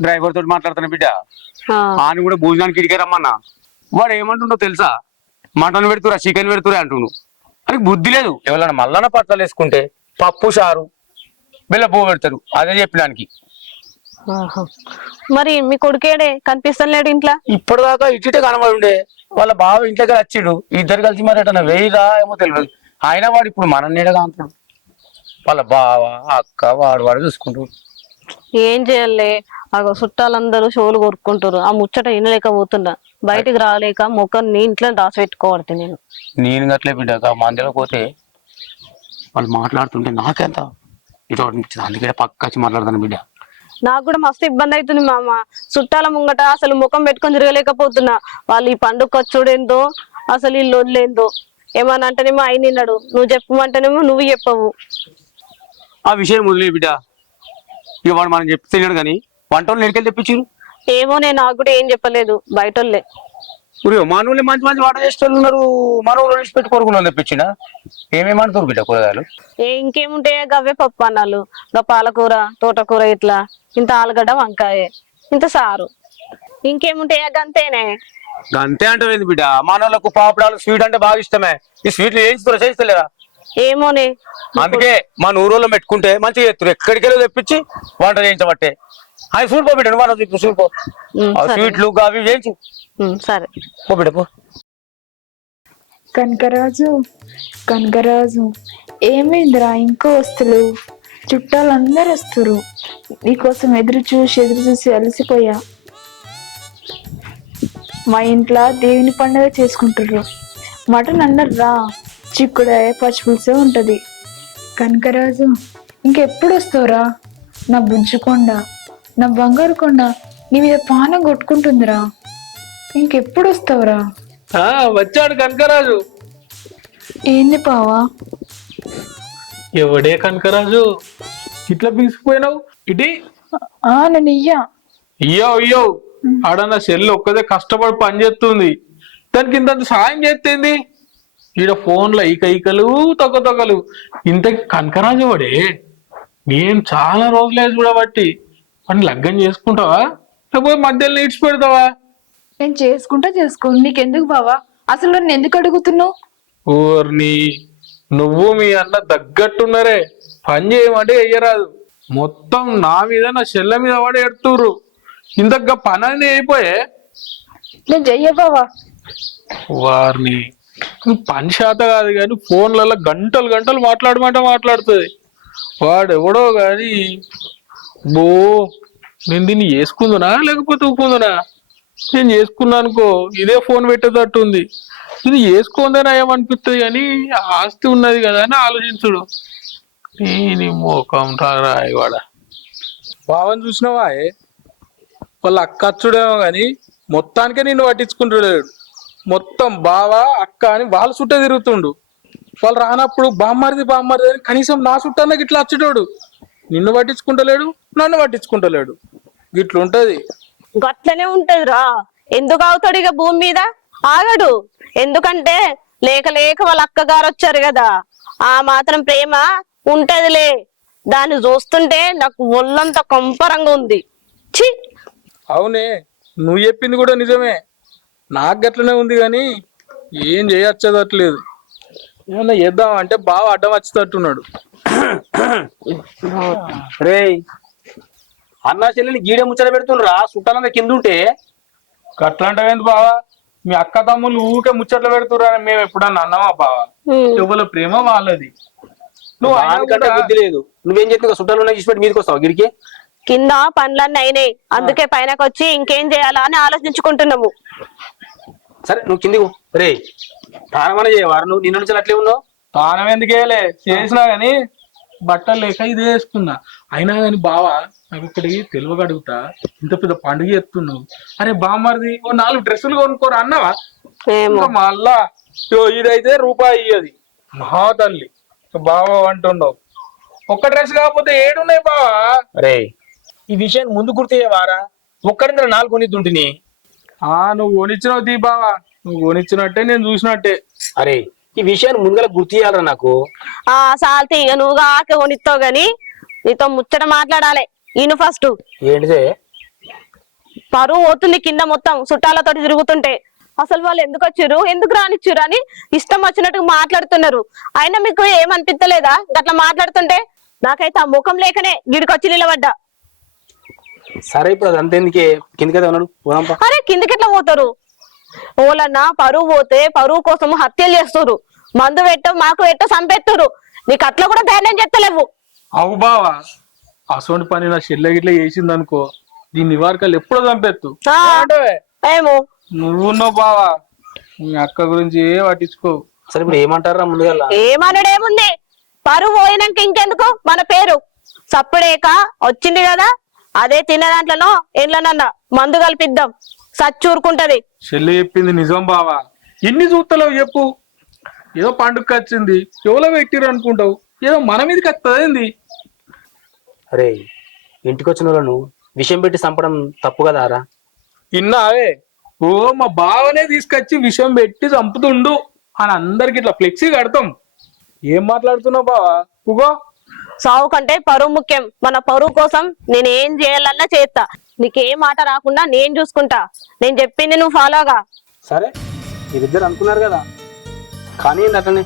డ్రైవర్ తోటి మాట్లాడుతున్నా బిడ్డ. ఆయన కూడా భోజనానికి ఇడికే రమ్మన్నా. వాడు ఏమంటుండో తెలుసా? మటన్ పెడుతురా, చికెన్ పెడుతురా అంటుండు. అని బుద్ధి లేదు. ఎవరైనా మల్లన్న పట్టాలు వేసుకుంటే పప్పు, చారు, బెల్ల పువ్వు పెడతారు. అదే చెప్పడానికి. మరి మీ కొడుకేడే కనిపిస్తలేడు ఇంట్లో? ఇప్పటిదాకా ఇట్టే కనబడి ఉండే. వాళ్ళ బావ ఇంట్లోకి వచ్చిండు. ఇద్దరు కలిసి మరి ఎటన్నా వేయిరా ఏమో తెలియదు. అయినా వాడు ఇప్పుడు మన నీడగా అంటాడు. వాళ్ళ బావ అక్క వాడు చూసుకుంటూ ఏం చేయాలి? అగో చుట్టాలందరూ షోలు కొరుక్కుంటారు. ఆ ముచ్చట వినలేకపోతున్నా, బయటికి రాలేక ముఖాన్ని ఇంట్లో దాచిపెట్టుకోవడతా. నేను గట్లే బిడ్డ మందిలో పోతే వాళ్ళు మాట్లాడుతుంటే నాకెంత ఇటు అందుకే పక్క వచ్చి మాట్లాడతాను బిడ్డ. నాకు కూడా మస్తు ఇబ్బంది అవుతుంది మామ. చుట్టాల ముంగట అసలు ముఖం పెట్టుకొని తిరగలేకపోతున్నా. వాళ్ళు ఈ పండుగ వచ్చుడేందో, అసలు ఈ లొల్లేందో. ఏమన్నా అంటేనేమో ఆయన నిన్నాడు, నువ్వు చెప్పమంటేనేమో నువ్వు చెప్పవు. ఆ విషయం వదిలే బిడ్డ. ఇక వాడు మనం చెప్తున్నాడు కానీ వంటలు నేడికెళ్ళి తెప్పించారు. ఏమో, నేను నాకు కూడా ఏం చెప్పలేదు, బయటోళ్ళే. మనవులే మంచి మంచి వంట చేసేటోళ్ళు ఉన్నారు. మనవులు పెట్టి కొడుకున్న తెప్పించిన ఏమేమంటారు బిడ్డ కూరగాయలు? ఇంకేముంటాయో గవ్వే పప్పు అన్నాలు, గా పాలకూర, తోటకూర, ఇట్లా ఇంత ఆలుగడ్డ, వంకాయ, ఇంత సారు. ఇంకేముంటాయో గంతేనే. అంతే అంటే బిడ్డ, మనోళ్ళకు పాపడాలు స్వీట్ అంటే బాగా ఇష్టమే. ఈ స్వీట్లు చేయిస్తురా చేయిస్తలేరా? ఏమోనే. అందుకే మన ఊరోళ్ళు పెట్టుకుంటే మంచిగా చేస్తారు. ఎక్కడికెళ్ళి తెప్పించి వంట చేయించబట్టే. అవి చూడిపో బిడ్డ, నువ్వు చూడిపో. స్వీట్లు అవి చేయించు. సరే పో బిడ్డ పో. కనకరాజు ఏమైందిరా ఇంకో వస్తలేవు? చుట్టాలందరూ వస్తారు. నీకోసం ఎదురు చూసి అలసిపోయా. మా ఇంట్లో దేవుని పండుగ చేసుకుంటారు. మటన్ అన్నారు రా, చిక్కుడాయ పచ్చిపులుసే ఉంటది. కనకరాజు ఇంకెప్పుడు వస్తావురా? నా బుజ్జుకొండ, నా బంగారు కొండ నీ మీద పానం కొట్టుకుంటుందిరా. ఇంకెప్పుడు వస్తావురా? వచ్చాడు కనకరాజు. ఏంది పావా? ఎవడే కనకరాజు? ఇట్లా బిగిసిపోయినావు? ఇటీ నన్ను అయ్యో ఆడ నా సెల్ ఒక్కదే కష్టపడి పని చేస్తుంది. దానికి ఇంత సాయం చేస్తేంది? ఈడ ఫోన్లో ఈకలు తొక్కలు. ఇంతకి కనకరాజు వాడే. నేను చాలా రోజులే చూడబట్టి పని లగ్గం చేసుకుంటావా, లేకపోతే మధ్యలో ఇడ్చి పెడతావా? నేను చేసుకో. నీకెందుకు బావా? అసలు నన్ను ఎందుకు అడుగుతున్నావు? ఓర్ని, నువ్వు మీ అన్న తగ్గట్టున్నారే. పని చేయమంటే చెయ్యరాదు. మొత్తం నా మీద నా చెల్ల మీద వాడే ఎడుతుర్రు. ఇంతగా పని అనేది అయిపోయే. నేను చెయ్య బావా. వారిని పని శాత కాదు కానీ ఫోన్లలో గంటలు మాట్లాడుతుంది. వాడు ఎవడో గాని బో, నేను దీన్ని చేసుకుందునా లేకపోతే ఊకుందునా? నేను చేసుకున్నా అనుకో ఇదే ఫోన్ పెట్టేటట్టుంది. ఇది చేసుకోందేనా ఏమనిపిస్తుంది కానీ ఆస్తి ఉన్నది కదా అని ఆలోచించుడు. నీ మోకం రాయవాడ బావని చూసినావా? వాళ్ళ అక్క అచ్చుడేమో గాని మొత్తానికే నిన్ను పట్టించుకుంటాడు. మొత్తం బావా అక్క అని వాళ్ళ చుట్టే తిరుగుతుండు. వాళ్ళు రానప్పుడు బామ్మరిది అని కనీసం నా చుట్టానికి ఇట్లా వచ్చేటోడు. నిన్ను పట్టించుకుంటలేడు, నన్ను పట్టించుకుంటలేడు. ఇట్లుంటది. గట్లనే ఉంటది రా. ఎందుకు అవుతాడు ఇక భూమి మీద ఆగడు. ఎందుకంటే లేక లేక వాళ్ళ అక్కగారు వచ్చారు కదా, ఆ మాత్రం ప్రేమ ఉంటదిలే. దాన్ని చూస్తుంటే నాకు ఒళ్ళంతా కంపరంగా ఉంది. ఛీ, అవునే, నువ్వు చెప్పింది కూడా నిజమే. నాకు గట్లనే ఉంది కానీ ఏం చేయొచ్చదట్లేదు. ఏమన్నా చేద్దాం అంటే బాగా అడ్డం వచ్చేటట్టున్నాడు. రే అన్నా చెల్లెని గీడే ముచ్చట పెడుతుండ్రా, చుట్టాలంతా కింద ఉంటే. గట్లంటావేంది బావా? మీ అక్క తమ్ముళ్ళు ఊకే ముచ్చట్లు పెడుతుర్రని మేము ఎప్పుడన్నా అన్నావా బావా? ఎవరి ప్రేమ వాళ్ళది. నువ్వు అయినా వానికంటే కూడా బుద్ధి లేదు. నువ్వేం చెప్తున్నా చుట్టాలు ఉన్నాయి చూసి మీదకి వస్తావు గిడికి. కింద పనులన్నీ అయినాయి, అందుకే పైనకి వచ్చి ఇంకేం చేయాలా అని ఆలోచించుకుంటున్నాము. సరే నువ్వు కిందికి రే తానమనే చేయవారు. నువ్వు నిన్న నుంచి అట్లే ఉన్నావు. తానం ఎందుకేలే చేసినా గాని బట్టలు లేక ఇదే వేసుకున్నా. అయినా గాని బావా నాకు ఇక్కడికి తెలియగడుగుతా, ఇంత పెద్ద పండుగ ఎత్తున్నావు. అరే బామ్మర్ది ఓ 4 డ్రెస్సులు కొనుక్కోరా అన్నావా? ఏమో ఇంకా మళ్ళా ఇదైతే రూపాయి ఇయ్యది మహా తల్లి బావా అంటున్నావు. ఒక్క డ్రెస్ కాకపోతే 7 ఉన్నాయి బావా. అరే ఈ విషయాన్ని ముందు గుర్తు చేయవారా? ఒక్కడింద్ర 4 కొనిద్దుంటిని. నువ్వు కొనిచ్చినావు దీ బావా, నువ్వు కొనిచ్చినట్టే నేను చూసినట్టే. అరే ఈ విషయాన్ని ముందుగా గుర్తు చేయాలరా నాకు. సాల్తీ ఇక నువ్వుగా ఆకే కొనిస్తావు గాని నీతో ముచ్చట మాట్లాడాలి. ఈయన ఫస్ట్ ఏంటిదే? పరువు పోతుంది కింద మొత్తం చుట్టాలతోటి తిరుగుతుంటే. అసలు వాళ్ళు ఎందుకు వచ్చిర్రు, ఎందుకు రానిచ్చిర్రు అని ఇష్టం వచ్చినట్టు మాట్లాడుతున్నారు. అయినా మీకు ఏమనిపించలేదా గట్లా మాట్లాడుతుంటే? నాకైతే ఆ ముఖం లేకనే గిడికొచ్చి నిలబడ్డా. సరే ఇప్పుడు అది అంతేందుకే, కిందకైతే ఉన్నాడు పోదాంపా. అరే కిందకి ఎట్లా పోతారు? ఓలన్నా పరువు పోతే పరువు కోసం హత్యలు చేస్తురు, మందు పెట్టు మాకు పెట్టు చంపెత్తురు. నీకు అట్లా కూడా ధైర్యం చెప్తలేవు. అవు బావా, అసోంటి పని నా చెల్లె గిట్లా చేసింది అనుకో, దీని నివారకాలు ఎప్పుడో చంపెత్తు. ఏమో నువ్వున్నావు బావా, మీ అక్క గురించి ఏ పట్టించుకో. సరే ఇప్పుడు ఏమంటారా ముందుగా? ఏమనడేముంది, పరువు పోయినాక ఇంకెందుకు మన పేరు. సప్పుడేక వచ్చింది కదా, అదే తినే దాంట్లో ఏంట్లనన్నా మందు కలిపిద్దాం, సచ్చూరుకుంటది. చెల్లె చెప్పింది నిజం బావా. ఎన్ని చూస్తలేవు చెప్పు? ఏదో పండుగ వచ్చింది, ఎవరో పెట్టిరు అనుకుంటావు, ఏదో మన మీదకి వస్తుంది. అరే ఇంటికి వచ్చిన వాళ్ళను విషయం పెట్టి చంపడం తప్పు కదా రా? ఇన్నావే, ఓ మా బావనే తీసుకొచ్చి విషయం పెట్టి చంపుతుండు అని అందరికి ఇట్లా ఫ్లెక్సీ కడతాం. ఏం మాట్లాడుతున్నావు బావా? ఉగో సావు కంటే పరువు ముఖ్యం. మన పరువు కోసం నేను ఏం చేయాలన్నా చేస్తా. నీకేం మాట రాకుండా నేను చూసుకుంటా. నేను చెప్పింది నువ్వు ఫాలోగా. సరే మీరిద్దరు అనుకున్నారు కదా, కానీ అట్లనే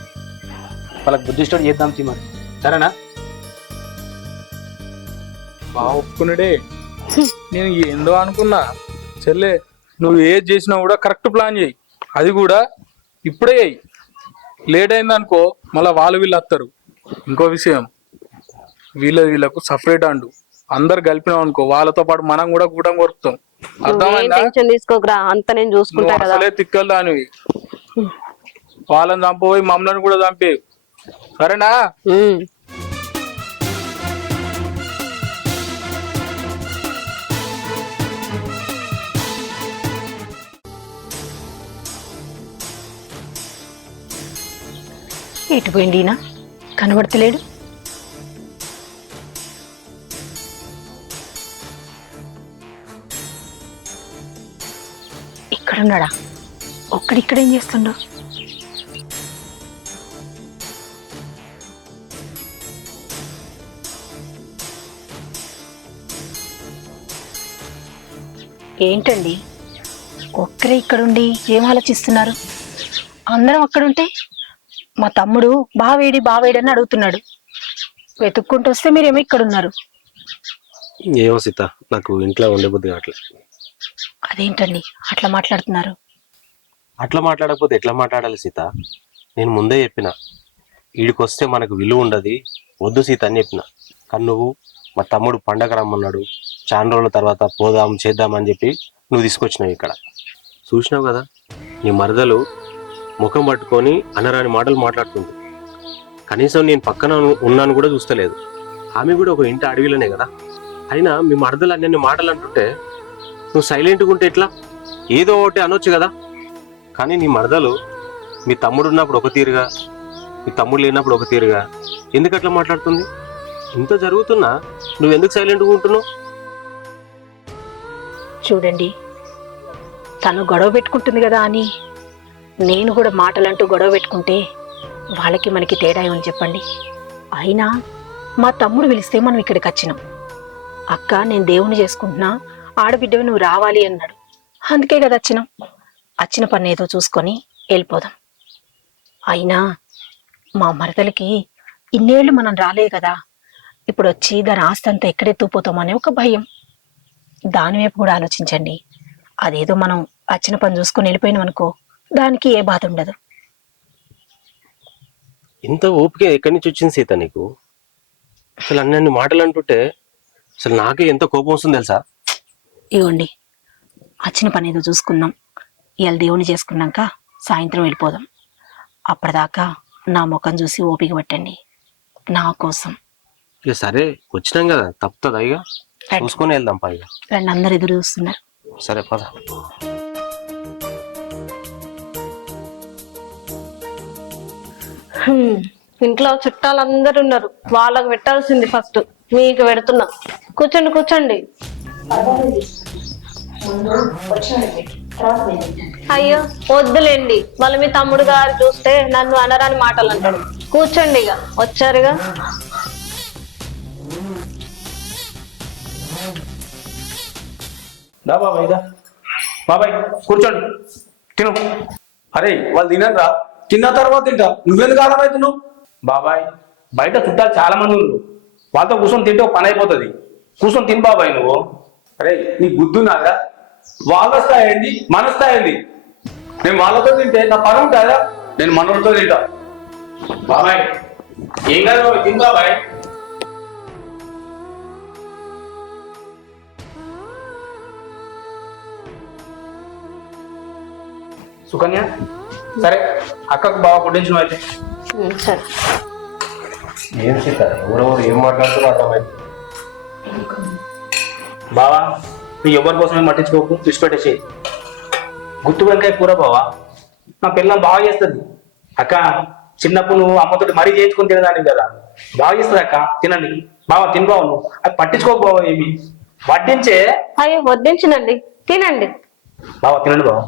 వాళ్ళకి బుద్ధి స్టార్ట్ చేద్దాం మరి. సరేనా? బావ ఒప్పుకున్నాడే. నేను ఏందో అనుకున్నా. చెల్లె నువ్వు ఏది చేసినా కూడా కరెక్ట్ ప్లాన్ చేయి, అది కూడా ఇప్పుడే చేయి. లేట్ అయింది అనుకో మళ్ళీ వీళ్ళు వస్తారు. ఇంకో విషయం, వీళ్ళకు సపరేట్ అండు. అందరు కలిపినాం అనుకో వాళ్ళతో పాటు మనం కూడా కూటం కొరుకుతాం. అర్థమైందా? టెన్షన్ తీసుకోకరా, అంత నేను చూసుకుంటా కదా. అసలే తిక్కలు దానివి. వాళ్ళని చంపబోయి మమ్మల్ని కూడా చంపే. సరేనా? ఎటు పోయింది ఈయన? కనబడతలేడు. ఇక్కడున్నాడా? ఒక్కడిక్కడేం చేస్తుండో? ఏంటండి ఒక్కరే ఇక్కడుండి ఏం ఆలోచిస్తున్నారు? అందరం అక్కడుంటే మా తమ్ముడు బావేడి అని అడుగుతున్నాడు. వెతుక్కుంటూ వస్తే మీరేమో ఇక్కడున్నారు. ఏమో సీత, నాకు ఇంట్లో ఉండే బుద్ధి కావట్లేదు. అదేంటండి అట్లా మాట్లాడుతున్నారు? అట్లా మాట్లాడకపోతే ఎట్లా మాట్లాడాలి సీత? నేను ముందే చెప్పిన, వీడికొస్తే మనకు విలువ ఉండదు, వద్దు సీత అని చెప్పిన. కానీ నువ్వు మా తమ్ముడు పండగ రమ్మన్నాడు, చాలా రోజుల తర్వాత పోదాం చేద్దామని చెప్పి నువ్వు తీసుకొచ్చినావు ఇక్కడ. చూసినావు కదా, నీ మరదలు ముఖం పట్టుకొని అనరాని మాటలు మాట్లాడుతుంది. కనీసం నేను పక్కన ఉన్నాను కూడా చూస్తలేదు. ఆమె కూడా ఒక ఇంటి అడవిలోనే కదా. అయినా మీ మరదలు అన్ని మాటలు అంటుంటే నువ్వు సైలెంట్గా ఉంటే ఎట్లా? ఏదో ఒకటి అనొచ్చు కదా. కానీ నీ మరదలు మీ తమ్ముడు ఉన్నప్పుడు ఒక తీరుగా, మీ తమ్ముడు లేనప్పుడు ఒక తీరుగా ఎందుకు అట్లా మాట్లాడుతుంది? ఇంత జరుగుతున్నా నువ్వెందుకు సైలెంట్గా ఉంటున్నావు? చూడండి, తను గొడవ పెట్టుకుంటుంది కదా అని నేను కూడా మాటలంటూ గొడవ పెట్టుకుంటే వాళ్ళకి మనకి తేడా ఏమని చెప్పండి. అయినా మా తమ్ముడు పిలిస్తే మనం ఇక్కడికి వచ్చినాం. అక్క నేను దేవుని చేసుకుంటున్నా, ఆడబిడ్డవి నువ్వు రావాలి అన్నాడు. అందుకే కదా వచ్చినాం. వచ్చిన పని ఏదో చూసుకొని వెళ్ళిపోదాం. అయినా మా మరదలకి ఇన్నేళ్ళు మనం రాలే కదా, ఇప్పుడు వచ్చి దాని ఆస్తి అంతా ఎక్కడెత్తుకుపోతామనే ఒక భయం. దాని వైపు కూడా ఆలోచించండి. అదేదో మనం వచ్చిన పని చూసుకొని వెళ్ళిపోయినాం అనుకో, దానికి ఏ బాధ ఉండదు. ఇంత ఓపిక ఎక్కడి నుంచి వచ్చింది సీత నీకు? అసలు అన్ని మాటలు అంటుంటే అసలు నాకే ఎంత కోపం వస్తుంది తెలుసా? ఇవ్వండి, వచ్చిన పని ఏదో చూసుకుందాం. ఇవాళ దేవుని చేసుకున్నాక సాయంత్రం వెళ్ళిపోదాం. అప్పటిదాకా నా ముఖం చూసి ఓపిక పట్టండి నా కోసం. ఇక సరే వచ్చినాం కదా, తప్పుతుంది ఇక చూసుకొని వెళ్దాం పైగా. రండి, అందరు ఎదురు చూస్తున్నారు. సరే పద. ఇంట్లో చుట్టాలందరూ ఉన్నారు, వాళ్ళకు పెట్టాల్సింది ఫస్ట్. మీకు పెడుతున్నా. కూర్చోండి కూర్చోండి. అయ్యో వద్దులేండి, మళ్ళీ మీ తమ్ముడు గారు చూస్తే నన్ను అనరాని మాటలు అంటాడు. కూర్చోండి, ఇక వచ్చారుగా. దా బాబాయ్, దా బాబాయ్ కూర్చోండి, తిను. అరే వాళ్ళు తినరా, తిన్న తర్వాత తింటా, నువ్వెందుకు ఆడమవుతున్నావు? బాబాయ్ బయట చుట్టాలు చాలా మంది ఉన్నారు, వాళ్ళతో కూర్చొని తింటే ఒక పని అయిపోతుంది. కూర్చొని తిను బాబాయ్ నువ్వు. అరే నీ బుద్ధున్నారా? వాళ్ళ స్థాయి ఏంది, మన స్థాయి ఏంది? నేను వాళ్ళతో తింటే నా పని ఉంటుందా? నేను మనోడితో తింటా. బాబాయ్ ఏం కాదు బాబాయ్, తిను బాబాయ్. సుకన్య సరే, అక్కకు బాగా కొట్టించిన అయితే. సరే. ఏం సీత, ఎవరెవరు ఏం మాట్లాడుతున్నా అర్థమైంది. బావా నువ్వు ఎవరి కోసమే పట్టించుకోకు, విడిచిపెట్టేసి. గుత్తి వంకాయ కూర బావా, నా పిల్లలు బాగా చేస్తుంది. అక్క చిన్నప్పుడు నువ్వు అమ్మతోటి మరీ చేయించుకొని తినదానికి కదా, బాగా చేస్తుంది అక్క. తినండి బావా, తిను బావ. నువ్వు అది పట్టించుకోకు బావ, ఏమి వడ్డించే. అయ్యో వడ్డించనండి, తినండి. బావా తినండి బావ.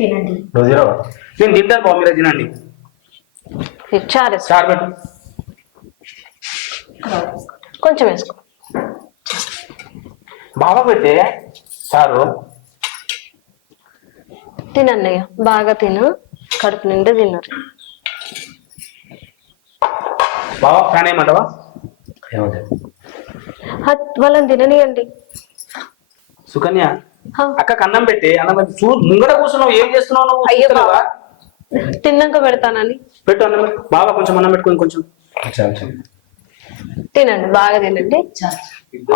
తినండి. నువ్వు తినవా? నేను తింటాను బావ, మీరే తినండి. ఇచ్చారు, చారు పెట్టు. కొంచెం వేసుకో. బాగా పెట్టే చారు. తినండి, బాగా తిను, కడుపు నిండా తిన్నారు. బావా ఫ్యాన్ ఏమంటావా? ఏమంటే వాళ్ళని తిననియండి. సుకన్య హా. అక్కకి అన్నం పెట్టి, అన్నం పెట్టి ముంగట కూర్చున్నావు, ఏం చేస్తున్నావు నువ్వు? అయ్యో చూస్తున్నావా? తిన్నాక పెడతానని. పెట్టు అన్నం. బాబా కొంచెం అన్నం పెట్టుకొని కొంచెం. తినండి, బాగా తినండి.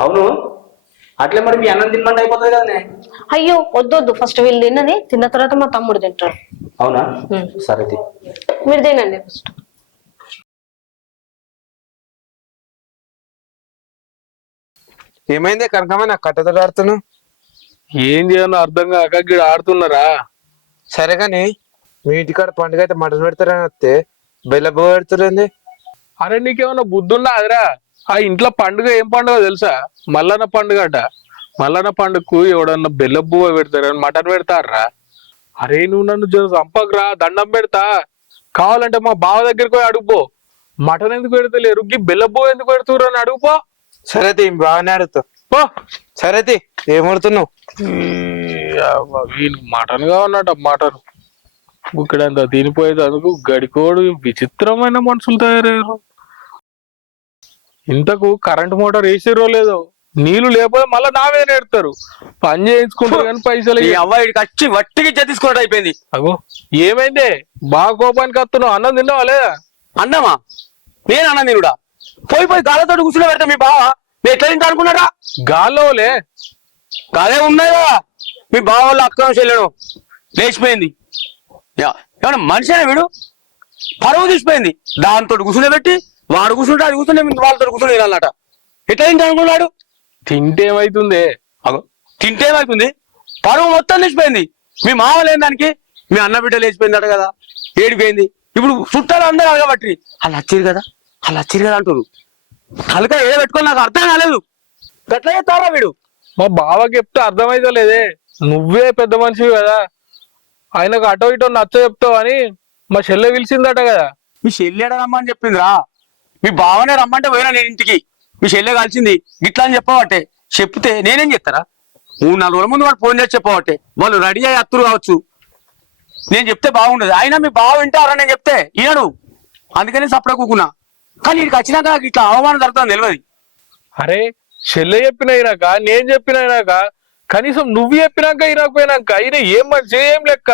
అవును అట్లే మరి మీ అన్నం తినమంటే అయిపోతుంది కదనే. అయ్యో వద్దు, ఫస్ట్ వీళ్ళు తిన్నది, తిన్న తర్వాత మా తమ్ముడు తింటాడు. అవునా సరే తి. మీరు తినండి ఫస్ట్. ఏమైంది కనకమ్మ, నాకు కట్టతో ఆడుతున్నావు? ఏం చేయాలో అర్థం కాక గిడ ఆడుతున్నారా. సరే కానీ మీ ఇంటికాడ పండుగ అయితే మటన్ పెడతారని వస్తే బెల్లబో పెడతారండి. అరే నీకేమన్నా బుద్ధున్నా అదిరా, ఆ ఇంట్లో పండుగ ఏం పండుగ తెలుసా? మల్లన్న పండుగ అట. మల్లన్న పండుగకు ఎవడన్నా బెల్ల బువ్వ పెడతారని మటన్ పెడతారా? అరే నువ్వు నన్ను చంపకరా, దండం పెడతా. కావాలంటే మా బావ దగ్గరికి పోయి అడుగుపో, మటన్ ఎందుకు పెడతలేరు, బెల్ల బువ్వ ఎందుకు పెడుతుర్రు అని అడుగుపో. సరే తీ, బాగానే అడుగుతావు. పో. సరే తీ, ఏం అడుగుతున్నావు? వీనికి మటన్ కావన్నట, మటన్ ఇక్కడంతా తినిపోయేది. అందుకు గడికోడు విచిత్రమైన మనుషులు తయారయ్యారు. ఇంతకు కరెంట్ మోటార్ వేసిరో లేదో, నీళ్లు లేకపోతే మళ్ళీ నా మీద నేడతారు. పని చేయించుకుంటారు కానీ పైసలు అవ్వాయికి వచ్చి వట్టికి తీసుకున్నట్టు అయిపోయింది. అగో ఏమైంది, బాగా కోపానికి వస్తున్నావు. అన్నం తిన్నావా లేదా? అన్నమా? నేను అన్న తినుడా? పోయి పోయి గాలతో కూర్చుని పెడతా మీ బావ. నేను ఎట్లా తింటా అనుకున్నారా? గాల్లోలే గాలే ఉన్నాయి కదా. మీ బావ వాళ్ళు అక్రమం చెల్లెడు లేచిపోయింది. ఏమన్నా మనిషినే వీడు? పరువు తీసిపోయింది. దాంతో కూర్చుని పెట్టి వాడు కూర్చుంటే అది కూర్చుంటే వాళ్ళతో కూర్చుని తినాలన్నట. ఎట్లా తింటా అనుకున్నాడు? తింటే ఏమైతుంది? అగో తింటే ఏమైతుంది? పరువు మొత్తం లేచిపోయింది. మీ మావ లేని దానికి మీ అన్న బిడ్డ లేచిపోయిందట కదా, ఏడిపోయింది. ఇప్పుడు చుట్టాలు అందరూ అడగబట్టి వాళ్ళు వచ్చిరు కదా, వాళ్ళు వచ్చిరు కదా అంటారు. కలక ఏదో పెట్టుకొని నాకు అర్థం కాలేదు. గట్లా చేస్తారా వీడు? మా బావకి చెప్తే అర్థమైతే లేదే. నువ్వే పెద్ద మనిషివి కదా, ఆయనకు అటో ఇటో నచ్చ చెప్తావు అని మా చెల్లె పిలిచిందట కదా. మీ చెల్లెడ రమ్మని చెప్పిందిరా, మీ బావనే రమ్మంటే పోయినా నేను ఇంటికి. మీ చెల్లె కలిసింది గిట్లా అని చెప్పబట్టే, చెప్తే నేనేం చెప్తారా? 3-4 రోజుల ముందు వాడు ఫోన్ చేసి చెప్పబట్టే వాళ్ళు రెడీ అయ్యి అత్తురు కావచ్చు. నేను చెప్తే బాగుండదు. అయినా మీ బావ వింటారా నేను చెప్తే ఈయను, అందుకని సపడ కూకున్నా. కానీ ఇక్కడికి వచ్చినాక నాకు ఇట్లా అవమానం జరుగుతుంది తెలియదు. అరే చెల్లె చెప్పిన అయినాక, నేను చెప్పిన అయినాక, కనీసం నువ్వు చెప్పినాక ఇరాకపోయినాక ఈయన ఏం మనిషి ఏం లెక్క.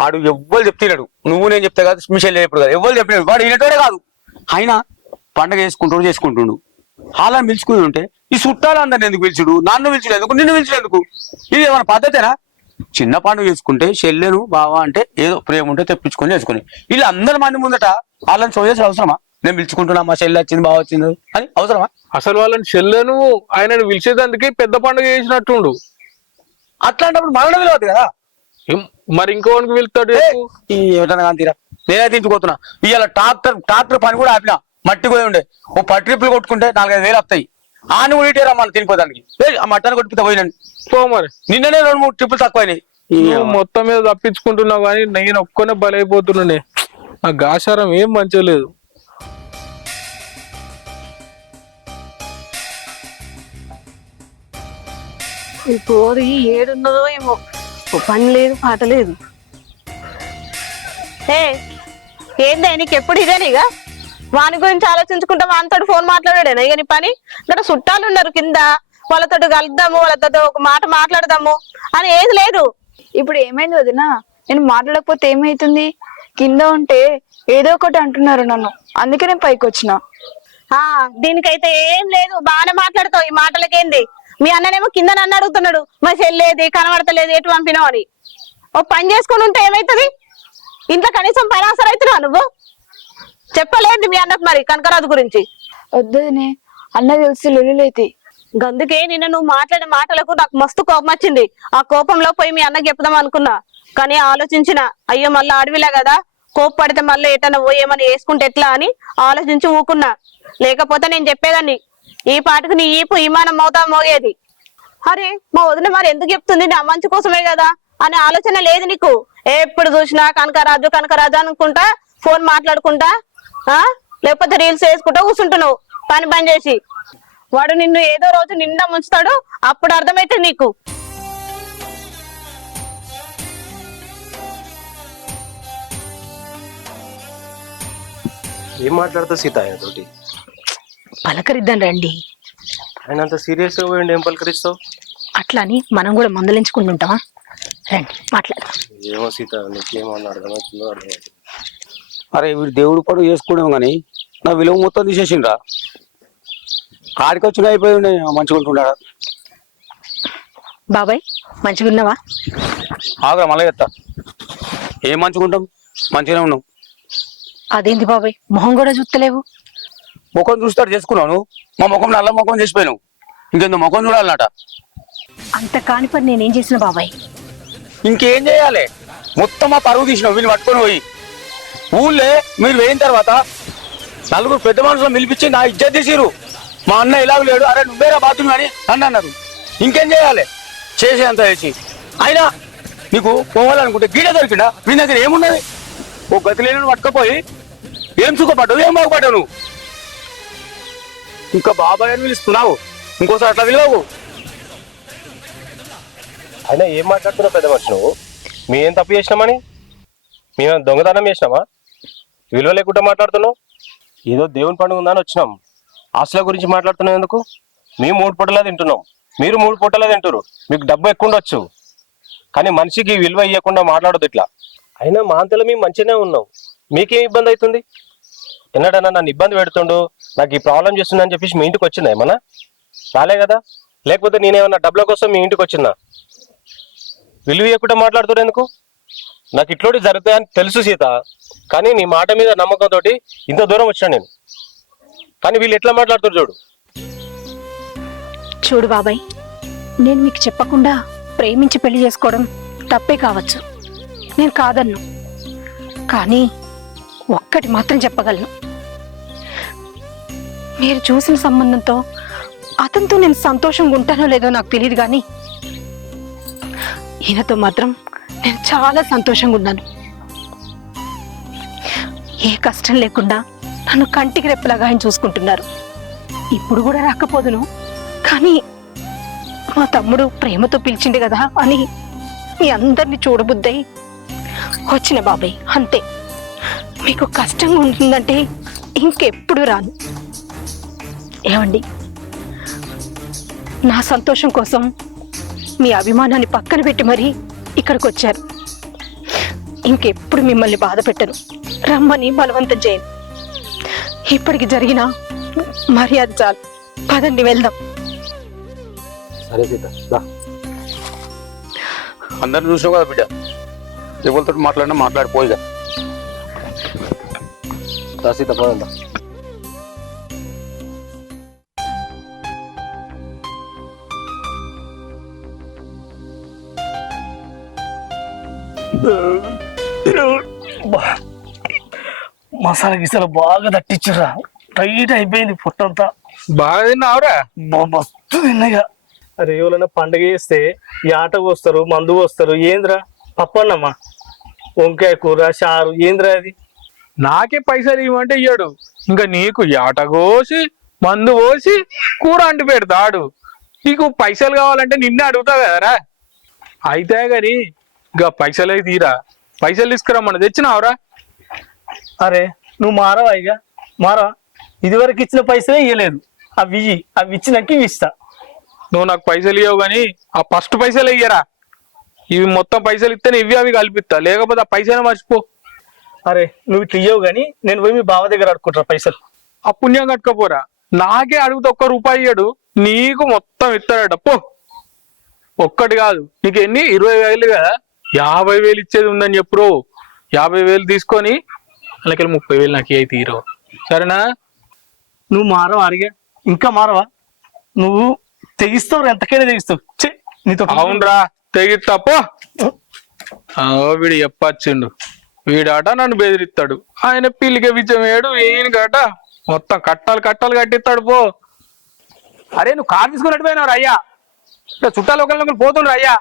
వాడు ఎవ్వరు చెప్తున్నాడు, నువ్వు నేను చెప్తే కాదు, మీ చెల్లె ఎప్పుడు కాదు, ఎవ్వరు చెప్పినాడు. వాడు ఈయనటోడే కాదు, అయినా పండగ చేసుకుంటుండు. వాళ్ళని పిలుచుకుని ఉంటే ఈ చుట్టాలు అందరిని ఎందుకు పిలుచుడు, నన్ను పిలిచుడు ఎందుకు, నిన్ను పిలిచుడు ఎందుకు? ఇది ఏమైనా పద్ధతేనా? చిన్న పండుగ చేసుకుంటే చెల్లెను బావా అంటే ఏదో ప్రేమ ఉంటే తెప్పించుకొని చేసుకుని, వీళ్ళు అందరి మంది ముందట వాళ్ళని చూసేసి అవసరమా? నేను పిలుచుకుంటున్నా, మా చెల్లె వచ్చింది బావ వచ్చింది అని అవసరమా? అసలు వాళ్ళని చెల్లెను ఆయనను పిలిచేదానికి పెద్ద పండుగ చేసినట్టుండు. అట్లాంటప్పుడు మనల్ని పిలవద్దు కదా. మరి ఇంకోనికి పిలుస్తాడు. ఏమిటన్నా కానీ తీరా, నేనైతే ఇంటిపోతున్నా. ఇవాళ ట్రాక్టర్ పని కూడా ఆపినా, మట్టి పోయి ఉండే. ఓ 10 ట్రిప్పులు కొట్టుకుంటే 4-5 వేలు వస్తాయి. ఆని ఉడిటే రమ్మని తినిపోదానికి. ఆ మట్టాన్ని కొట్టిపోతే పోయినండి పో మరి. నిన్ననే 2-3 ట్రిప్పులు తక్కువైనాయి. మొత్తం మీద తప్పించుకుంటున్నావు కానీ నేను ఒక్కనే బలైపోతున్నానే. ఆ గాశారం ఏం మంచిగా లేదు. ఇప్పుడు ఏడున్నదో ఏమో, పని లేదు పాట లేదు. ఏందే నీకు ఎప్పుడు ఇదేనిగా? వాని గురించి ఆలోచించుకుంటా వానితో ఫోన్ మాట్లాడాడేనా ఇక నీ పని? ఇక్కడ చుట్టాలు ఉన్నారు కింద, వాళ్ళతో కలుద్దాము, వాళ్ళతో ఒక మాట మాట్లాడదాము అని ఏది లేదు. ఇప్పుడు ఏమైంది వదినా? నేను మాట్లాడకపోతే ఏమైతుంది? కింద ఉంటే ఏదో ఒకటి అంటున్నారు నన్ను, అందుకే నేను పైకి వచ్చిన. దీనికైతే ఏం లేదు, బాగానే మాట్లాడతావు. ఈ మాటలకేంది? మీ అన్ననేమో కింద నన్ను అడుగుతున్నాడు, మా చెల్లేది కనబడతలేదు, ఎటు పంపినావు అని. ఓ పని చేసుకుని ఉంటే ఏమైతుంది? ఇంట్లో కనీసం పైనాసర అవుతున్నావు నువ్వు? చెప్పలేదు మీ అన్నకు మరి కనకరాజు గురించి? వద్దనే, అన్న తెలిసి లొల్లులైతే. అందుకే నిన్న నువ్వు మాట్లాడే మాటలకు నాకు మస్తు కోపం వచ్చింది. ఆ కోపంలో పోయి మీ అన్నకి చెప్దాం అనుకున్నా, కానీ ఆలోచించిన, అయ్యో మళ్ళీ అడవిలే కదా, కోప్పడితే మళ్ళీ ఎటన్నా పోయేమని వేసుకుంటే ఎట్లా అని ఆలోచించి ఊకున్నా. లేకపోతే నేను చెప్పేదాన్ని, ఈ పాటకు నీ ఈపు విమానం మోతా మోగేది. అరే మా వదిన మరి ఎందుకు చెప్తుంది, నా మంచి కోసమే కదా అనే ఆలోచన లేదు నీకు? ఎప్పుడు చూసినా కనకరాజు అనుకుంటా ఫోన్ మాట్లాడుకుంటా, లేకపోతే రీల్స్ వేసుకుంటా కూర్చుంటున్నావు పని బంద్ చేసి. వాడు నిన్ను ఏదో రోజు నిండా ముంచుతాడు, అప్పుడు అర్థమైతే నీకు. ఏం మాట్లాడుతావు సీత ఆయనతోటి? పలకరిద్దాం రండి. ఆయన అంత సీరియస్ గా పోయిండి, ఏం పలకరిస్తావు? అట్లా అని మనం కూడా మందలించుకుంటుంటామా? రండి మాట్లాడదాం. ఏమో సీత, నీకేమన్నా అర్థమవుతుందో అర్థమవుతుంది. అరే వీడు దేవుడు పడు చేసుకున్నాం కానీ నా విలువ మొత్తం తీసేసిండ్రా. కాడికి వచ్చిన అయిపోయి ఉండే మంచిగా ఉంటున్నాడా? బాబాయ్ మంచిగా ఉన్నావా? ఆగ్రా మళ్ళీ చెప్తా. ఏం మంచిగా ఉంటాం, మంచిగానే ఉన్నాం. అదేంటి బాబాయ్ మొహం కూడా చూస్తలేవు? ముఖం చూస్తాడు చేసుకున్నావు, మా ముఖం నల్ల ముఖం చేసిపోయినావు, ఇంకెందుకు ముఖం చూడాలన్నట. అంత కాని పని నేనేం చేసిన బాబాయ్? ఇంకేం చేయాలి? మొత్తం మా పరువు తీసినావు వీళ్ళు పట్టుకొని పోయి. ఊళ్ళే మీరు వేయిన తర్వాత 4 పెద్ద మనుషులు పిలిపించి నా ఇజ్జత్ తీసిరు. మా అన్న ఇలాగ లేడు, అరే నువ్వేరా బాత్రూమ్ అని అన్నారు. ఇంకేం చేయాలి? చేసేంత చేసి అయినా నీకు పోవాలనుకుంటే గీడ దొరికిందా? మీ దగ్గర ఏమున్నది? ఓ గతి లేని పట్టుకపోయి ఏం సుఖపడ్డావు, ఏం బాగుపడ్డావు నువ్వు? ఇంకా బాబాయ్ అని పిలుస్తున్నావు, ఇంకోసారి అట్లా పిలవవు. ఆయన ఏం మాట్లాడుతున్నావు పెద్ద మనిషి నువ్వు? మేం తప్పు చేసినామని? మేము దొంగతనం చేసినామా? విలువ లేకుండా మాట్లాడుతున్నావు. ఏదో దేవుని పండుగ ఉందని వచ్చినాం, ఆస్తుల గురించి మాట్లాడుతున్నాం ఎందుకు? మేము 3 పూటలా తింటున్నాం, మీరు 3 పూటలా తింటారు. మీకు డబ్బు ఎక్కువ ఉండొచ్చు, కానీ మనిషికి విలువ ఇవ్వకుండా మాట్లాడదు ఇట్లా. అయినా మా అంతలో మేము మంచిగానే ఉన్నాం, మీకేం ఇబ్బంది అవుతుంది? ఎన్నడన్నా నన్ను ఇబ్బంది పెడుతుండు, నాకు ఈ ప్రాబ్లం చేస్తుందని అని చెప్పేసి మీ ఇంటికి వచ్చిందా ఏమన్నా? రాలే కదా. లేకపోతే నేనేమన్నా డబ్బుల కోసం మీ ఇంటికి వచ్చిందా? విలువ ఇవ్వకుండా మాట్లాడుతున్నారు ఎందుకు? నాకు ఇట్లోటి జరుగుతాయని తెలుసు సీత, కానీ నీ మాట మీద నమ్మకంతో ఇంత దూరం వచ్చాను నేను. కానీ వీళ్ళు ఎట్లా మాట్లాడుతారు చూడు. చూడు బాబాయ్, నేను మీకు చెప్పకుండా ప్రేమించి పెళ్లి చేసుకోవడం తప్పే కావచ్చు, నేను కాదన్ను. కానీ ఒక్కటి మాత్రం చెప్పగలను, మీరు చూసిన సంబంధంతో అతనితో నేను సంతోషంగా ఉంటానో లేదో నాకు తెలియదు, కానీ ఈయనతో మాత్రం నేను చాలా సంతోషంగా ఉన్నాను. ఏ కష్టం లేకుండా నన్ను కంటికి రెప్పలాగా ఆయన చూసుకుంటున్నారు. ఇప్పుడు కూడా రాకపోదును, కానీ మా తమ్ముడు ప్రేమతో పిలిచింది కదా అని మీ అందరినీ చూడబుద్దయి వచ్చిన బాబాయ్. అంతే, మీకు కష్టంగా ఉంటుందంటే ఇంకెప్పుడు రాను. ఏమండి, నా సంతోషం కోసం మీ అభిమానాన్ని పక్కన పెట్టి మరీ ఇక్కడికి వచ్చారు. ఇంకెప్పుడు మిమ్మల్ని బాధ పెట్టను, రమ్మని బలవంతం చేయను. ఇప్పటికి జరిగిన మర్యాద చాలు, పదండి వెళ్దాం. సరే సీత, అందరిని చూసావు కదా బిడ్డ, ఎవరితో మాట్లాడినా మాట్లాడిపోయిగా. సీత పోదా. మసాలా గిసాలా బాగా తట్టించురా, టైట్ అయిపోయింది పొట్టంతా. బాగా తిన్నావురా? మస్తు తిన్నగా. అరే ఎవరైనా పండగ చేస్తే ఈ ఆట కోస్తారు, మందు పోస్తారు. ఏంద్రా పప్పన్నమ్మా, వంకాయ కూర, చారు, ఏంద్రా అది? నాకే పైసలు ఇవ్వమంటే ఇయ్యాడు, ఇంకా నీకు యాట కోసి మందు పోసి కూర అంటి పెడతాడు. నీకు పైసలు కావాలంటే నిన్నే అడుగుతా కదరా. అయితే గాని ఇంకా పైసలే తీరా, పైసలు తీసుకురమ్మని తెచ్చినావురా? అరే నువ్వు మారవా, ఇక మారవా. ఇదివరకు ఇచ్చిన పైసలే ఇవ్వలేదు, అవి ఇచ్చినాక ఇవి ఇస్తా. నువ్వు నాకు పైసలు ఇవ్వవు కానీ ఆ ఫస్ట్ పైసలు ఇయ్యరా. ఇవి మొత్తం పైసలు ఇస్తేనే ఇవి అవి కల్పిస్తా, లేకపోతే ఆ పైసలు మర్చిపో. అరే నువ్వు ఇట్లా ఇవ్వవు కానీ నేను పోయి మీ బావ దగ్గర అడుక్కుంటా పైసలు. ఆ పుణ్యం కట్టుకోపోరా, నాకే అడుగుతా ఒక్క రూపాయి ఇయ్యడు, నీకు మొత్తం ఇస్తాడట. పో, ఒక్కటి కాదు నీకు ఎన్ని 20,000 కదా, 50,000 ఇచ్చేది ఉందని చెప్పురో. 50,000 తీసుకొని అలాగే 30,000 నాకు అయితే తీరో, సరేనా? నువ్వు మారవా అడిగా, ఇంకా మారవా. నువ్వు తెగిస్తావు, ఎంతకైనా తెగిస్తావు. నీతో అవునరా, తెగిస్తా. పో, వీడు చెప్పచ్చిండు, వీడాట నన్ను బెదిరిస్తాడు. ఆయన పిల్లికి విజయమేడు, ఈయనకట మొత్తం కట్టాలు కట్టిస్తాడు. పో. అరే నువ్వు కారు తీసుకున్నట్టు పోయినావు అయ్యా, చుట్టాలు ఒకళ్ళు పోతుండ్రు అయ్యా.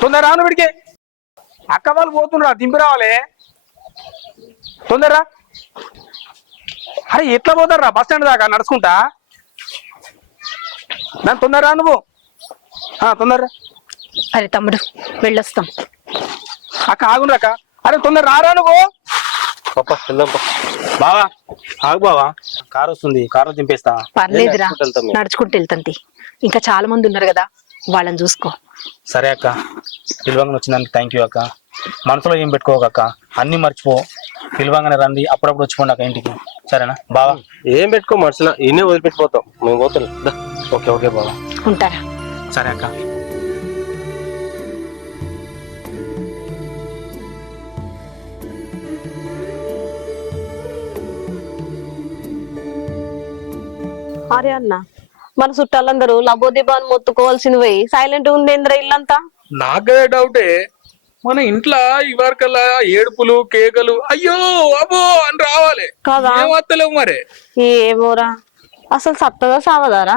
తొందర రాను వీడికి, అక్క వాళ్ళు పోతుండ్రా, దింపి రావాలి తొందరరా. అరే ఎట్లా పోతారు రా బస్ స్టాండ్ దాకా నడుచుకుంటా? నన్ను తొందర రా నువ్వు, తొందరరా. అరే తమ్ముడు, వెళ్ళొస్తాం. అక్క ఆగుండ్రు అక్క. అరే తొందర రారా నువ్వు. బావా ఆగు బావా, కారు వస్తుంది, కారు దింపేస్తా. పర్లేదురా, నడుచుకుంటూ వెళ్తాంతి. ఇంకా చాలా మంది ఉన్నారు కదా, వాళ్ళని చూసుకో. సరే అక్క, పిలవంగానే వచ్చిందానికి థ్యాంక్ యూ అక్క. మనసులో ఏం పెట్టుకోక అక్క, అన్ని మర్చిపో. పిలవంగానే రండి, అప్పుడప్పుడు వచ్చిపోండి అక్క ఇంటికి, సరేనా బావా? ఏం పెట్టుకో మనసులో, ఇన్నే వదిలిపెట్టిపోతాం మేము పోతున్నాం. ఓకే ఓకే బావా, ఉంటారా? సరే అక్క. అరే అన్న, మన చుట్టాలందరూ లబోదిబాన్ మొత్తుకోవాల్సింది పోయి సైలెంట్ ఉందేంద్ర ఇల్లంతా. నాకదే డౌటే, మన ఇంట్లో ఇవరకల్లా ఏడుపులు కేకలు అయ్యో అబ్బో అని రావాలి కదా, ఏమత్తలేవు మరి. ఏమోరా, అసలు సత్తదా సావదారా?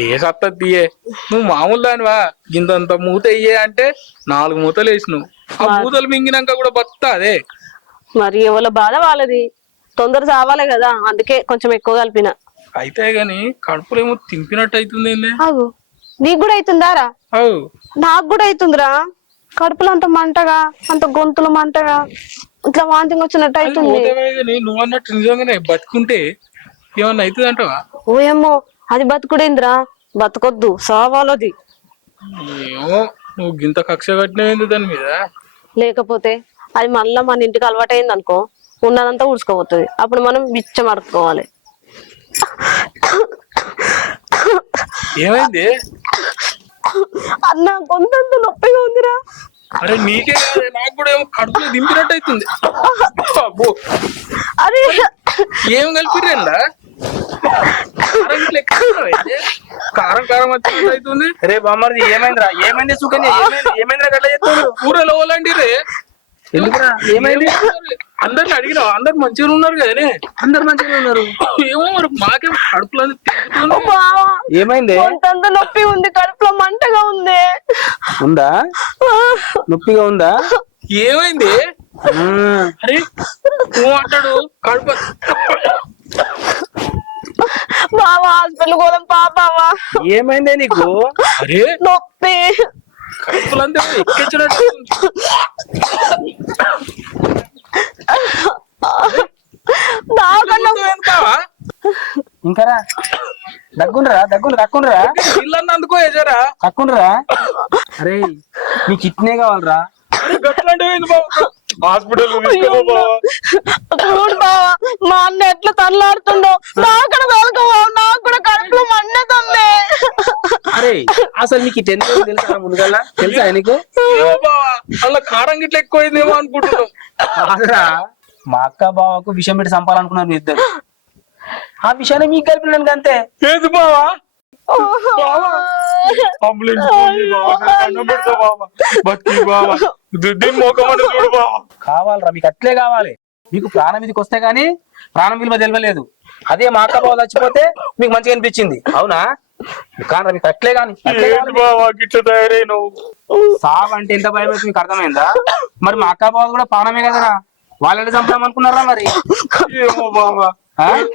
ఏ సత్తా తీయే, నువ్వు మామూలు దానివా? ఇంతంత మూత అయ్యే అంటే 4 మూతలు వేసినావు, ఆ మూతలు మింగినాక కూడా బతుకుతా అదే. మరి ఎవరి బాధ వాళ్ళది, తొందర చావాలి కదా, అందుకే కొంచెం ఎక్కువ కలిపిన. అయితే గాని కడుపులేమో తింపినట్టు అవుతుంది. అవు నీకు కూడా అవుతుందారా? నాకు కూడా అవుతుందిరా, కడుపులో అంత మంటగా, అంత గొంతులు మంటగా, ఇట్లా వాంతింగ్ వచ్చినట్టు అవుతుంది. నువ్వు అన్నట్టు నిజంగానే బతుకుంటే ఏమన్నా అవుతుంది అంటావా? ఓయమ్మో, అది బతుకుడేంద్రా, బతకొద్దు, సావాలది. ఏమో, నువ్వు గింత కక్ష కట్టినవేంది దాని మీద? లేకపోతే అది మళ్ళా మన ఇంటికి అలవాటైంది అనుకో, ఉన్నదంతా ఊడ్చుకోబోతుంది, అప్పుడు మనం బిచ్చం అడుక్కోవాలి. ఏమైంది అన్న, గొంతంత నొప్పిగా ఉందిరా. అరే నీకే కాదు, నాకు కూడా ఏమో కడుపులో దింపినట్టు అవుతుంది. అరే ఏం కలిపిరేందా? కారం కారం వచ్చినట్టు అవుతుంది. రే బామ్మది ఏమైందిరా? ఏమైంది సుకన్య? ఏమైందిరా గట్ల చెప్తాను? కూరలో ఓలాంటి రే ఎందుకురా ఏమైంది? అందరిని అడిగినా అందరు మంచిగా ఉన్నారు కదనే. అందరు మంచిగా ఉన్నారు. ఏమో మరి మాకేం కడుపులో తిరుగుతుంది. బావా ఏమైంది? కొంతంత నొప్పి ఉంది, కడుపులో మంటగా ఉంది. ఉందా? నొప్పిగా ఉందా? ఏమైంది? అరే నువ్వు అంటాడు కడుపు. బావా హాస్పిటల్ పోదాం పాపావా. ఏమైందే నీకు? అరే నొప్పి కడుపులంతా ఎక్కించినట్టు. ఇంకారా దగ్గుండ్రా కక్కుండ్రా ఇల్లన్న అందుకో ఏజారా కక్కుండ్రా. అరే నీకు ఇట్నే కావాలరా? హాస్పిటల్ చూడు బావా, మా అన్న ఎట్లా తల్లాడుతుండో. నాకు కూడా కడుపులో మండుతుంది. అరే అసలు నీకు ఇటు ఎందుకు తెలుసా? ముందుగా తెలుసా నీకు? అలా కారం గిట్ల ఎక్కువైందేమో అనుకుంటున్నావు. కాదురా, మా అక్క బావకు విషయం పెట్టి చంపాలనుకున్నారు మీ ఇద్దరు. ఆ విషయాన్ని మీకు కలిపినాను అంతే. ఏది బావా? అంబులెన్స్ కావాలరా, మీకు అట్లే కావాలి. మీకు ప్రాణం మీదకి వస్తే గానీ ప్రాణం విలువ తెలియలేదు. అదే మా అక్క బావ చచ్చిపోతే మీకు మంచిగా అనిపించింది. అవునా? కానరా, మీకు అట్లే గాని సావ్ అంటే ఎంత భయం అయితే మీకు అర్థమైందా? మరి మా అక్క బావ కూడా ప్రాణమే కదరా, వాళ్ళని చంపాం అనుకున్నారా మరి? ఏమో బావా,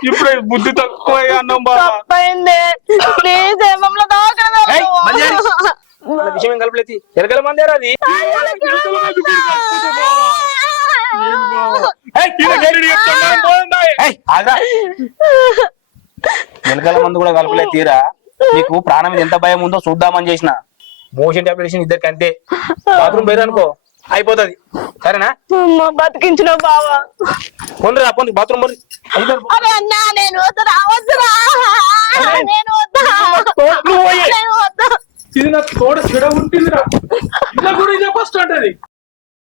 ఇప్పుడే బుద్ధి తక్కువ అన్నాం బావా. విషయం కలపలేదు. ఎరగల మందేరా అది. వెనకాల మందు కూడా కలపలేదు తీరా. నీకు ప్రాణం మీద ఎంత భయం ఉందో చూద్దామని చేసిన. మోషన్ టాబ్లెట్ ఇద్దరికి అంతే. బాత్రూమ్ పోయారు అనుకో అయిపోతుంది. సరేనా? బతికించిన బావా. పొండి రా, పొండి బాత్రూమ్ పొండి. అరే అన్నా నేను వద్దురా, నేను వద్దా. ఇది నాకు తోడ చెడ ఉంటుందిరా. ఇలా కూడా ఇదే ఫస్ట్ అంటది.